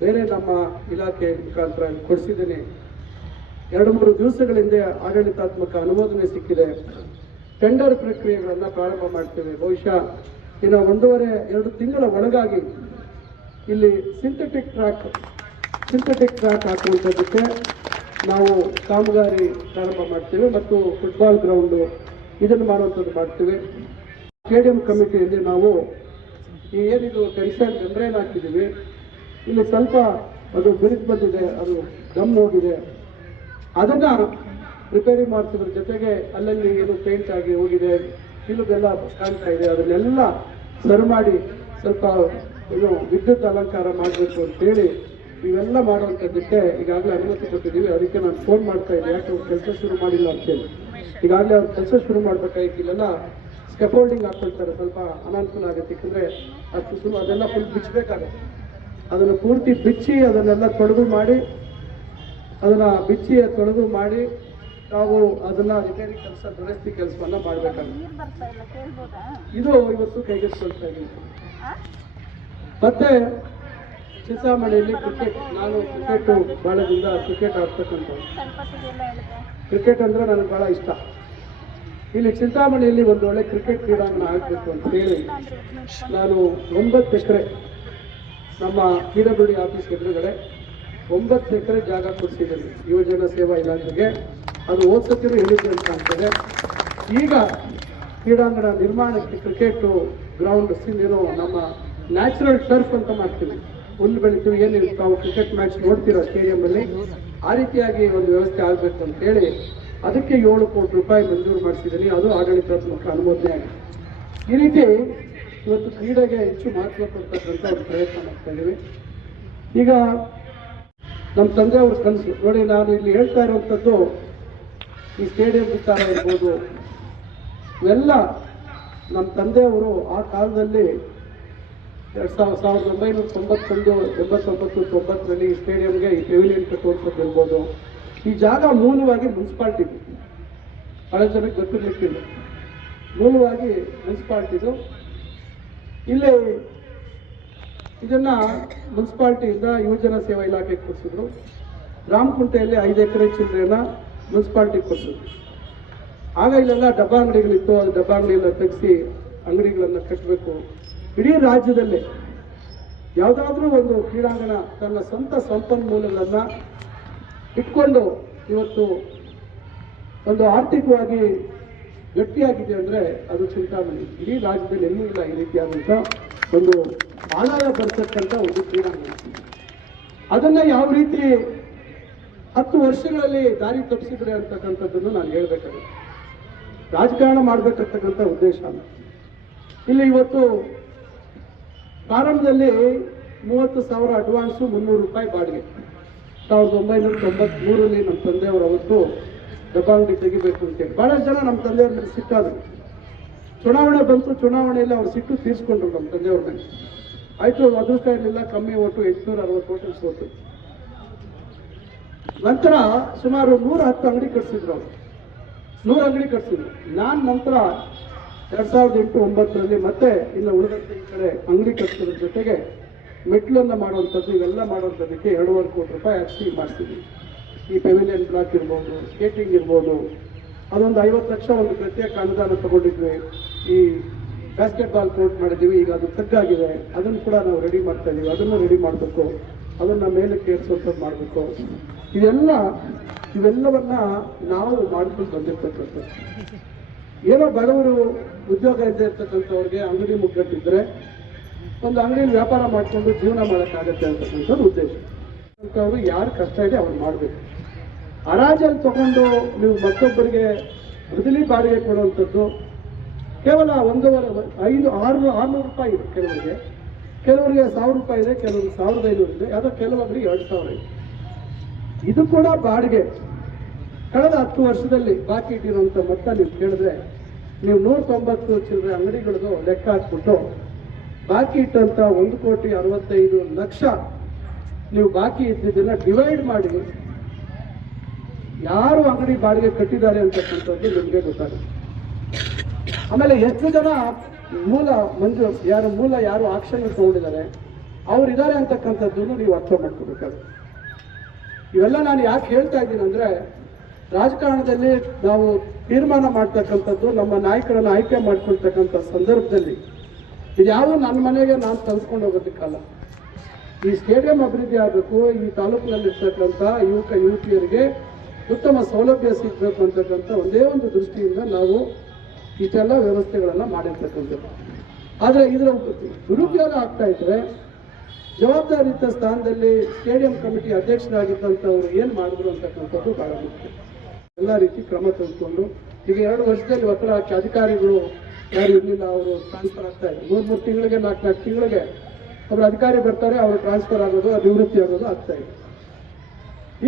ಬೇರೆ ನಮ್ಮ ಇಲಾಖೆ ಮುಖಾಂತರ ಕೊಡಿಸಿದ್ದೇನೆ. ಎರಡು, ಮೂರು ದಿವಸಗಳ ಹಿಂದೆ ಆಡಳಿತಾತ್ಮಕ ಅನುಮೋದನೆ ಸಿಕ್ಕಿದೆ. ಟೆಂಡರ್ ಪ್ರಕ್ರಿಯೆಗಳನ್ನು ಪ್ರಾರಂಭ ಮಾಡ್ತೇವೆ. ಬಹುಶಃ ಇನ್ನು ಒಂದೂವರೆ, ಎರಡು ತಿಂಗಳ ಒಳಗಾಗಿ ಇಲ್ಲಿ ಸಿಂಥೆಟಿಕ್ ಟ್ರ್ಯಾಕ್ ಸಿಂಥೆಟಿಕ್ ಟ್ರ್ಯಾಕ್ ಹಾಕುವಂಥದ್ದಕ್ಕೆ ನಾವು ಕಾಮಗಾರಿ ಪ್ರಾರಂಭ ಮಾಡ್ತೇವೆ ಮತ್ತು ಫುಟ್ಬಾಲ್ ಗ್ರೌಂಡು ಇದನ್ನು ಮಾಡುವಂಥದ್ದು ಮಾಡ್ತೇವೆ. ಸ್ಟೇಡಿಯಂ ಕಮಿಟಿಯಲ್ಲಿ ನಾವು ಈ ಏನಿದು ಟೆನ್ಷನ್ ಮೆಂಬ್ರೇನ್ ಹಾಕಿದ್ದೀವಿ. ಇಲ್ಲಿ ಸ್ವಲ್ಪ ಅದು ಬಿರುಕು ಬಂದಿದೆ, ಅದು ಗಮ್ ಹೋಗಿದೆ. ಅದನ್ನ ರಿಪೇರಿ ಮಾಡಿಸಿದ್ರ. ಜೊತೆಗೆ ಅಲ್ಲಲ್ಲಿ ಏನು ಪೇಂಟ್ ಆಗಿ ಹೋಗಿದೆ, ಇಲ್ಲದೆಲ್ಲ ಕಾಣ್ತಾ ಇದೆ. ಅದನ್ನೆಲ್ಲ ಸರಿ ಮಾಡಿ ಸ್ವಲ್ಪ ಏನು ವಿದ್ಯುತ್ ಅಲಂಕಾರ ಮಾಡಬೇಕು ಅಂತೇಳಿ ಇವೆಲ್ಲ ಮಾಡುವಂಥದ್ದಕ್ಕೆ ಈಗಾಗಲೇ ಅನುಮತಿ ಕೊಟ್ಟಿದ್ದೀವಿ. ಅದಕ್ಕೆ ನಾನು ಫೋನ್ ಮಾಡ್ತಾ ಇದ್ದೆ. ಯಾಕೆ ಅವ್ರು ಕೆಲಸ ಶುರು ಮಾಡಿಲ್ಲ ಅಂತೇಳಿ. ಈಗಾಗಲೇ ಅವ್ರು ಕೆಲಸ ಶುರು ಮಾಡ್ಬೇಕಾಗಿತ್ತು ಇಲ್ಲೆಲ್ಲ ಸ್ಕೆಫೋಲ್ಡಿಂಗ್ ಹಾಕೊಳ್ತಾರೆ. ಸ್ವಲ್ಪ ಅನಾನುಕೂಲ ಆಗುತ್ತೆ. ಯಾಕಂದರೆ ಅದು ಸುಲು ಅದೆಲ್ಲ ಫುಲ್ ಬಿಚ್ಚಬೇಕಾಗುತ್ತೆ ಅದನ್ನು ಪೂರ್ತಿ ಬಿಚ್ಚಿ ಅದನ್ನೆಲ್ಲ ತೊಳೆದು ಮಾಡಿ, ಅದನ್ನು ಬಿಚ್ಚಿ ತೊಳೆದು ಮಾಡಿ ನಾವು ಅದನ್ನ ರಿಪೇರಿ ಕೆಲಸ ದುರಸ್ತಿ ಕೆಲಸವನ್ನ ಮಾಡಬೇಕಾಗುತ್ತೆ. ಇದು ಇವತ್ತು ಕೈಗೆ ಸೊಲ್ತಾ ಇದೆ. ಮತ್ತೆ ಚಿಂತಾಮಣಿಯಲ್ಲಿ ಕ್ರಿಕೆಟ್ ನಾನು ಕ್ರಿಕೆಟ್ ಬಾಳದಿಂದ ಕ್ರಿಕೆಟ್ ಆಡ್ತಕ್ಕಂಥ ಕ್ರಿಕೆಟ್ ಅಂದ್ರೆ ನನಗೆ ಬಹಳ ಇಷ್ಟ. ಇಲ್ಲಿ ಚಿಂತಾಮಣಿಯಲ್ಲಿ ಒಂದು ಒಳ್ಳೆ ಕ್ರಿಕೆಟ್ ಕ್ರೀಡಾಂಗಣ ಆಗ್ಬೇಕು ಅಂತ ಹೇಳಿ ನಾನು ಒಂಬತ್ತು ಎಕರೆ ನಮ್ಮ ಪಿ ಡಬ್ಲ್ಯೂ ಡಿ ಆಫೀಸ್ ಎದುರುಗಡೆ ಒಂಬತ್ತು ಎಕರೆ ಜಾಗ ಕೊಡಿಸಿದ್ದೀನಿ. ಯುವಜನ ಸೇವಾ ಇಲಾಖೆಗೆ. ಅದು ಓದ್ಸತಿರು ಹೇಳಿದ್ರು ಅಂತ ಕಾಣ್ತದೆ ಈಗ ಕ್ರೀಡಾಂಗಣ ನಿರ್ಮಾಣಕ್ಕೆ ಕ್ರಿಕೆಟು ಗ್ರೌಂಡ್ ಏನೋ ನಮ್ಮ ನ್ಯಾಚುರಲ್ ಟರ್ಫ್ ಅಂತ ಮಾಡ್ತೀವಿ. ಹುಲ್ಲು ಬೆಳಿತೀವಿ, ಏನು ತಾವು ಕ್ರಿಕೆಟ್ ಮ್ಯಾಚ್ ನೋಡ್ತೀರೋ ಸ್ಟೇಡಿಯಮಲ್ಲಿ ಆ ರೀತಿಯಾಗಿ ಒಂದು ವ್ಯವಸ್ಥೆ ಆಗಬೇಕು ಅಂತ ಹೇಳಿ ಅದಕ್ಕೆ ಏಳು ಕೋಟಿ ರೂಪಾಯಿ ಮಂಜೂರು ಮಾಡಿಸಿದ್ದೀನಿ. ಅದು ಆಡಳಿತಾತ್ಮಕ ಅನುಮೋದನೆ ಆಗಿದೆ. ಈ ರೀತಿ ಇವತ್ತು ಕ್ರೀಡೆಗೆ ಹೆಚ್ಚು ಮಹತ್ವ ಕೊಡ್ತಕ್ಕಂಥ ಒಂದು ಪ್ರಯತ್ನ ಮಾಡ್ತಾ ಇದ್ದೀವಿ. ಈಗ ನಮ್ಮ ತಂದೆಯವ್ರ ಕನಸು. ನೋಡಿ, ನಾನು ಇಲ್ಲಿ ಹೇಳ್ತಾ ಇರುವಂಥದ್ದು ಈ ಸ್ಟೇಡಿಯಂ ವಿಚಾರ ಇರ್ಬೋದು. ಇವೆಲ್ಲ ನಮ್ಮ ತಂದೆಯವರು ಆ ಕಾಲದಲ್ಲಿ ಎರಡು ಸಾವಿರ, ಸಾವಿರದ ಒಂಬೈನೂರ ತೊಂಬತ್ತೊಂದು, ಎಂಬತ್ತೊಂಬತ್ತು, ತೊಂಬತ್ತರಲ್ಲಿ ಈ ಸ್ಟೇಡಿಯಂಗೆ ಈ ಪೆವಿಲಿಯನ್ ಕಟ್ಟುವಂಥದ್ದು ಇರ್ಬೋದು. ಈ ಜಾಗ ಮೂಲವಾಗಿ ಮುನ್ಸಿಪಾಲ್ಟಿದು ಹಳೆ ಜನಕ್ಕೆ ಗೊತ್ತಿರ್ಲಿಕ್ಕಿಲ್ಲ. ಮೂಲವಾಗಿ ಮುನ್ಸಿಪಾಲ್ಟಿದು ಇಲ್ಲಿ ಇದನ್ನು ಮುನ್ಸಿಪಾಲ್ಟಿಯಿಂದ ಯುವಜನ ಸೇವಾ ಇಲಾಖೆಗೆ ಕೊಡಿಸಿದ್ರು. ರಾಮಕುಂಟೆಯಲ್ಲಿ ಐದು ಎಕರೆ ಚಿಲ್ಲರೆನ ಮುನ್ಸಿಪಾಲ್ಟಿಗೆ ಕೊಟ್ಟರು ಆಗ ಇಲ್ಲೆಲ್ಲ ಡಬ್ಬ ಅಂಗಡಿಗಳಿತ್ತು ಅದು ಡಬ್ಬ ಅಂಗಡಿ ಎಲ್ಲ ತೆಗೆಸಿ ಅಂಗಡಿಗಳನ್ನು ಕಟ್ಟಬೇಕು ಇಡೀ ರಾಜ್ಯದಲ್ಲೇ ಯಾವುದಾದ್ರೂ ಒಂದು ಕ್ರೀಡಾಂಗಣ ತನ್ನ ಸ್ವಂತ ಸಂಪನ್ಮೂಲಗಳನ್ನು ಇಟ್ಕೊಂಡು ಇವತ್ತು ಒಂದು ಆರ್ಥಿಕವಾಗಿ ಗಟ್ಟಿಯಾಗಿದೆ ಅಂದರೆ ಅದು ಚಿಂತಾಮಣಿ. ಇಡೀ ರಾಜ್ಯದಲ್ಲಿ ಎಲ್ಲೂ ಇಲ್ಲ ಈ ರೀತಿಯಾದಂಥ ಒಂದು ಆದಾಯ ಬರ್ತಕ್ಕಂಥ ಒಂದು ಕ್ರೀಡಾಂಗಣ. ಅದನ್ನು ಯಾವ ರೀತಿ ಹತ್ತು ವರ್ಷಗಳಲ್ಲಿ ದಾರಿ ತಪ್ಪಿಸಿದ್ರೆ ಅಂತಕ್ಕಂಥದ್ದನ್ನು ನಾನು ಹೇಳ್ಬೇಕಾಗುತ್ತೆ ರಾಜಕಾರಣ ಮಾಡ್ಬೇಕಂತಕ್ಕಂಥ ಉದ್ದೇಶ ಅಲ್ಲ. ಇಲ್ಲಿ ಇವತ್ತು ಪ್ರಾರಂಭದಲ್ಲಿ ಮೂವತ್ತು ಸಾವಿರ ಅಡ್ವಾನ್ಸು ಮುನ್ನೂರು ರೂಪಾಯಿ ಬಾಡಿಗೆ. ಸಾವಿರದ ಒಂಬೈನೂರ ತೊಂಬತ್ಮೂರಲ್ಲಿ ನಮ್ಮ ತಂದೆಯವರು ಅವತ್ತು ಡಬ್ಬಾಂಗಡಿ ತೆಗಿಬೇಕು ಅಂತೇಳಿ ಬಹಳಷ್ಟು ಜನ ನಮ್ಮ ತಂದೆಯವ್ರ ಮೇಲೆ ಸಿಕ್ಕಾದ್ರು ಚುನಾವಣೆ ಬಂತು ಚುನಾವಣೆಯಲ್ಲಿ ಅವ್ರು ಸಿಟ್ಟು ತೀರಿಸ್ಕೊಂಡ್ರು ನಮ್ಮ ತಂದೆಯವ್ರ ಮೇಲೆ. ಆಯಿತು, ಅದೃಷ್ಟ ಇರಲಿಲ್ಲ, ಕಮ್ಮಿ ಓಟು, ಎಂಟುನೂರ ಅರವತ್ತು ಓಟು ಸೋತು. ನಂತರ ಸುಮಾರು ನೂರ ಹತ್ತು ಅಂಗಡಿ ಕಟ್ಸಿದ್ರು ಅವರು. ನೂರು ಅಂಗಡಿ ಕಟ್ಸಿದ್ರು. ನಾನು ನಂತರ ಎರಡ್ ಸಾವಿರದ ಎಂಟು ಒಂಬತ್ತರಲ್ಲಿ ಮತ್ತೆ ಇನ್ನು ಉಳಿದಂತೆ ಈ ಕಡೆ ಅಂಗಡಿ ಕಟ್ಸೋದ್ರ ಜೊತೆಗೆ ಮೆಟ್ಲನ್ನ ಮಾಡುವಂಥದ್ದು, ಇವೆಲ್ಲ ಮಾಡುವಂಥದ್ದಕ್ಕೆ ಎರಡೂವರೆ ಕೋಟಿ ರೂಪಾಯಿ ಹಾಕಿ ಮಾಡ್ತೀವಿ ಈ ಪೆವಿಲಿಯನ್ ಬ್ಲಾಕ್ ಇರ್ಬೋದು ಸ್ಕೇಟಿಂಗ್ ಇರ್ಬೋದು. ಅದೊಂದು ಐವತ್ತು ಲಕ್ಷ ಒಂದು ಪ್ರತ್ಯೇಕ ಅನುದಾನ ತಗೊಂಡಿದ್ವಿ. ಈ ಬ್ಯಾಸ್ಕೆಟ್ ಬಾಲ್ ಕೋರ್ಟ್ ಮಾಡಿದ್ದೀವಿ, ಈಗ ಅದು ತಗ್ಗಾಗಿದೆ. ಅದನ್ನು ಕೂಡ ನಾವು ರೆಡಿ ಮಾಡ್ತಾ ಇದ್ದೀವಿ ಅದನ್ನು ರೆಡಿ ಮಾಡಬೇಕು. ಅದನ್ನ ಮೇಲೆ ಏರಿಸುವಂಥದ್ದು ಮಾಡಬೇಕು. ಇದೆಲ್ಲ ಇವೆಲ್ಲವನ್ನ ನಾವು ಮಾಡ್ಕೊಂಡು ಬಂದಿರ್ತಕ್ಕಂಥದ್ದು. ಏನೋ ಬಡವರು ಉದ್ಯೋಗ ಇದ್ದೇ ಇರ್ತಕ್ಕಂಥವ್ರಿಗೆ ಅಂಗಡಿ ಮುಗ್ಗಟ್ಟಿದ್ರೆ ಒಂದು ಅಂಗಡಿಯಲ್ಲಿ ವ್ಯಾಪಾರ ಮಾಡಿಕೊಂಡು ಜೀವನ ಮಾಡೋಕ್ಕಾಗತ್ತೆ ಅಂತಕ್ಕಂಥದ್ದು ಉದ್ದೇಶ. ಅಂತವ್ರು ಯಾರು ಕಷ್ಟ ಇದೆ ಅವ್ರು ಮಾಡಬೇಕು. ಹರಾಜಲ್ಲಿ ತಗೊಂಡು ನೀವು ಮತ್ತೊಬ್ಬರಿಗೆ ಬದಲಿ ಬಾಡಿಗೆ ಕೊಡುವಂಥದ್ದು ಕೇವಲ ಒಂದೂವರೆ, ಐದು, ಆರು, ಆರುನೂರು ರೂಪಾಯಿ ಇದೆ ಕೆಲವರಿಗೆ. ಕೆಲವರಿಗೆ ಸಾವಿರ ರೂಪಾಯಿ ಇದೆ, ಕೆಲವರಿಗೆ ಸಾವಿರದ ಐನೂರು ಇದೆ, ಯಾವುದೋ ಕೆಲವೊಬ್ಬರಿಗೆ ಎರಡು ಸಾವಿರ ಇದೆ. ಇದು ಕೂಡ ಬಾಡಿಗೆ. ಕಳೆದ ಹತ್ತು ವರ್ಷದಲ್ಲಿ ಬಾಕಿ ಇಟ್ಟಿರುವಂಥ ಮೊತ್ತ ನೀವು ಕೇಳಿದ್ರೆ, ನೀವು ನೂರ ತೊಂಬತ್ತು ಚಿಲ್ಲರೆ ಅಂಗಡಿಗಳದ್ದು ಲೆಕ್ಕ ಹಾಕ್ಬಿಟ್ಟು ಬಾಕಿ ಇಟ್ಟಂತ ಒಂದು ಕೋಟಿ ಅರವತ್ತೈದು ಲಕ್ಷ ನೀವು ಬಾಕಿ ಇದ್ದಿದ್ದನ್ನ ಡಿವೈಡ್ ಮಾಡಿ ಯಾರು ಅಂಗಡಿ ಬಾಡಿಗೆ ಕಟ್ಟಿದ್ದಾರೆ ಅಂತಕ್ಕಂಥದ್ದು ನಿಮಗೆ ಗೊತ್ತಾಗುತ್ತೆ. ಆಮೇಲೆ ಎಷ್ಟು ಜನ ಮೂಲ ಮಂಜು, ಯಾರು ಮೂಲ, ಯಾರು ಆಕ್ಷನ್ ತಗೊಂಡಿದ್ದಾರೆ ಅವ್ರು ಇದ್ದಾರೆ ಅಂತಕ್ಕಂಥದ್ದನ್ನು ನೀವು ಅರ್ಥ ಮಾಡ್ಕೋಬೇಕಾಗುತ್ತೆ. ಇವೆಲ್ಲ ನಾನು ಯಾಕೆ ಹೇಳ್ತಾ ಇದ್ದೀನಿ ಅಂದ್ರೆ, ರಾಜಕಾರಣದಲ್ಲಿ ನಾವು ತೀರ್ಮಾನ ಮಾಡ್ತಕ್ಕಂಥದ್ದು ನಮ್ಮ ನಾಯಕರನ್ನು ಆಯ್ಕೆ ಮಾಡ್ಕೊಳ್ತಕ್ಕಂಥ ಸಂದರ್ಭದಲ್ಲಿ. ಇದು ಯಾವ ನನ್ನ ಮನೆಗೆ ನಾನು ತಂದ್ಕೊಂಡು ಹೋಗೋದಕ್ಕಲ್ಲ. ಈ ಸ್ಟೇಡಿಯಂ ಅಭಿವೃದ್ಧಿ ಆಗಬೇಕು, ಈ ತಾಲೂಕಿನಲ್ಲಿರ್ತಕ್ಕಂಥ ಯುವಕ, ಯುವತಿಯರಿಗೆ ಉತ್ತಮ ಸೌಲಭ್ಯ ಸಿಗಬೇಕು ಅಂತಕ್ಕಂಥ ಒಂದೇ ಒಂದು ದೃಷ್ಟಿಯಿಂದ ನಾವು ಇಷ್ಟೆಲ್ಲ ವ್ಯವಸ್ಥೆಗಳನ್ನು ಮಾಡಿರ್ತಕ್ಕಂಥದ್ದು. ಆದರೆ ಇದರ ದುರುಪಯೋಗ ಆಗ್ತಾ ಇದ್ರೆ, ಜವಾಬ್ದಾರಿಯುತ ಸ್ಥಾನದಲ್ಲಿ ಸ್ಟೇಡಿಯಂ ಕಮಿಟಿ ಅಧ್ಯಕ್ಷರಾಗಿದ್ದಂಥವ್ರು ಏನು ಮಾಡಿದ್ರು ಅಂತಕ್ಕಂಥದ್ದು ಬಹಳ ಮುಖ್ಯ. ಎಲ್ಲ ರೀತಿ ಕ್ರಮ ತೆಗೆದುಕೊಂಡು, ಈಗ ಎರಡು ವರ್ಷದಲ್ಲಿ ಒತ್ತಡ ಹಾಕಿ ಅಧಿಕಾರಿಗಳು ಯಾರು ಇರಲಿಲ್ಲ, ಅವರು ಟ್ರಾನ್ಸ್ಫರ್ ಆಗ್ತಾ ಇದ್ದಾರೆ ಮೂರು ಮೂರು ತಿಂಗಳಿಗೆ, ನಾಲ್ಕು ನಾಲ್ಕು ತಿಂಗಳಿಗೆ ಅವರು ಅಧಿಕಾರಿ ಬರ್ತಾರೆ, ಅವರು ಟ್ರಾನ್ಸ್ಫರ್ ಆಗೋದು ನಿವೃತ್ತಿ ಆಗೋದು ಆಗ್ತಾ ಇದೆ.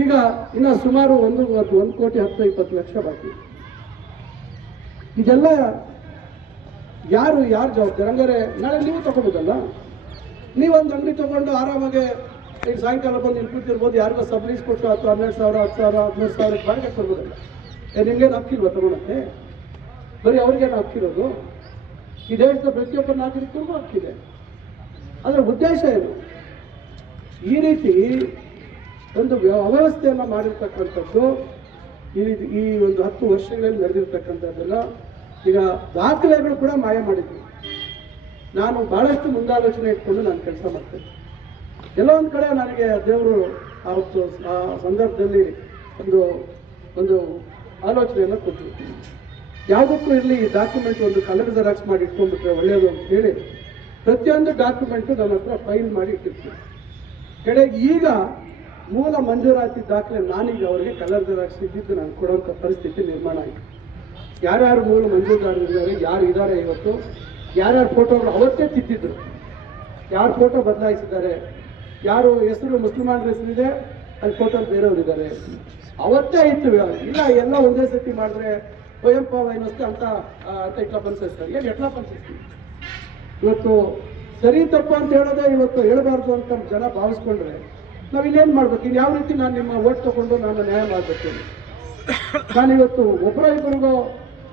ಈಗ ಇನ್ನು ಸುಮಾರು ಒಂದು ಒಂದು ಕೋಟಿ ಹತ್ತು ಇಪ್ಪತ್ತು ಲಕ್ಷ ಬಾಕಿ. ಇದೆಲ್ಲ ಯಾರು ಯಾರು ಜವಾಬ್ದಾರಿ? ಹಂಗಾರೆ ನಾಳೆ ನೀವು ತಗೋಬೋದಲ್ಲ ನೀವೊಂದು ಅಂಗಡಿ ತಗೊಂಡು ಆರಾಮಾಗಿ ಈಗ ಸಾಯಂಕಾಲ ಬಂದು ಇಲ್ಲಿ ಕೂತಿರ್ಬೋದು, ಯಾರಿಗೋ ಸಬ್ಲೀಸ್ ಕೊಟ್ಟು ಹತ್ತು, ಹನ್ನೆರಡು ಸಾವಿರ, ಹತ್ತು ಸಾವಿರ ಹದಿನೈದು ಸಾವಿರ ಬಾಡಿಗೆ ಕೊಡ್ಬೋದಲ್ಲ? ಏ ನಿಮ್ಗೇನು ಹಕ್ಕಿಲ್ವಾ ತಗೊಳಕ್ಕೆ? ಬರೀ ಅವ್ರಿಗೇನು ಹಕ್ಕಿರೋದು? ಈ ದೇಶದ ಪ್ರತಿಯೊಬ್ಬ ನಾಗರಿಕರಿಗೂ ಹಕ್ಕಿದೆ. ಅದರ ಉದ್ದೇಶ ಏನು? ಈ ರೀತಿ ಒಂದು ವ್ಯವಸ್ಥೆಯನ್ನು ಅವ್ಯವಸ್ಥೆಯನ್ನ ಮಾಡಿರ್ತಕ್ಕಂಥದ್ದು ಈ ಈ ಒಂದು ಹತ್ತು ವರ್ಷಗಳಲ್ಲಿ ನಡೆದಿರ್ತಕ್ಕಂಥದ್ದೆಲ್ಲ ಈಗ ದಾಖಲೆಗಳು ಕೂಡ ಮಾಯ ಮಾಡಿದ್ವಿ ನಾನು ಬಹಳಷ್ಟು ಮುಂದಾಲೋಚನೆ ಇಟ್ಕೊಂಡು ನಾನು ಕೆಲಸ ಮಾಡ್ತೇನೆ ಕೆಲವೊಂದು ಕಡೆ ನನಗೆ ದೇವರು ಆವತ್ತು ಆ ಸಂದರ್ಭದಲ್ಲಿ ಒಂದು ಒಂದು ಆಲೋಚನೆಯನ್ನು ಕೊಟ್ಟರು ಯಾವುದಕ್ಕೂ ಇರಲಿ ಈ ಡಾಕ್ಯುಮೆಂಟ್ ಒಂದು ಕಲರ್ ಜೆರಾಕ್ಸ್ ಮಾಡಿ ಇಟ್ಕೊಂಡ್ಬಿಟ್ರೆ ಒಳ್ಳೆಯದು ಅಂತ ಹೇಳಿ ಪ್ರತಿಯೊಂದು ಡಾಕ್ಯುಮೆಂಟು ನನ್ನ ಹತ್ರ ಫೈಲ್ ಮಾಡಿ ಇಟ್ಟಿರ್ತೀನಿ. ಕಡೆಗೆ ಈಗ ಮೂಲ ಮಂಜೂರಾತಿ ದಾಖಲೆ ನಾನೀಗ ಅವರಿಗೆ ಕಲರ್ ಜೆರಾಕ್ಸ್ ಇದ್ದಿದ್ದು ನಾನು ಕೊಡುವಂತ ಪರಿಸ್ಥಿತಿ ನಿರ್ಮಾಣ ಆಯಿತು. ಯಾರ್ಯಾರು ಮೂಲ ಮಂಜೂರಾತಿದ್ದಾರೆ ಯಾರು ಇದ್ದಾರೆ ಇವತ್ತು, ಯಾರ್ಯಾರು ಫೋಟೋಗಳು ಅವತ್ತೇ ತಿದ್ದಿದ್ರು, ಯಾರು ಫೋಟೋ ಬದಲಾಯಿಸಿದ್ದಾರೆ, ಯಾರು ಹೆಸರು ಮುಸಲ್ಮಾನರ ಹೆಸರಿದೆ, ಅಲ್ಲಿ ಫೋಟೋ ಬೇರೆಯವ್ರು ಇದ್ದಾರೆ ಅವತ್ತೇ ಇತ್ತು ಇಲ್ಲ, ಎಲ್ಲ ಒಂದೇ ಸತಿ ಮಾಡಿದ್ರೆ ಕುವೆಂಪು ವೈನಸ್ತೆ ಅಂತ ಅಂತ ಇಟ್ಲ ಪನ್ಸಿಸ್ತಾರೆ ಏನು ಎಟ್ಲ ಇವತ್ತು ಸರಿ ತಪ್ಪು ಅಂತ ಹೇಳೋದೇ ಇವತ್ತು ಹೇಳಬಾರ್ದು ಅಂತ ಜನ ಭಾವಿಸ್ಕೊಂಡ್ರೆ ನಾವು ಮಾಡ್ಬೇಕು? ಇದು ಯಾವ ರೀತಿ ನಾನು ನಿಮ್ಮ ಓಟ್ ತಗೊಂಡು ನಾನು ನ್ಯಾಯ ಮಾಡಬೇಕು ನಾನು ಇವತ್ತು ಒಬ್ಬರ ಇಬ್ಬರಿಗೂ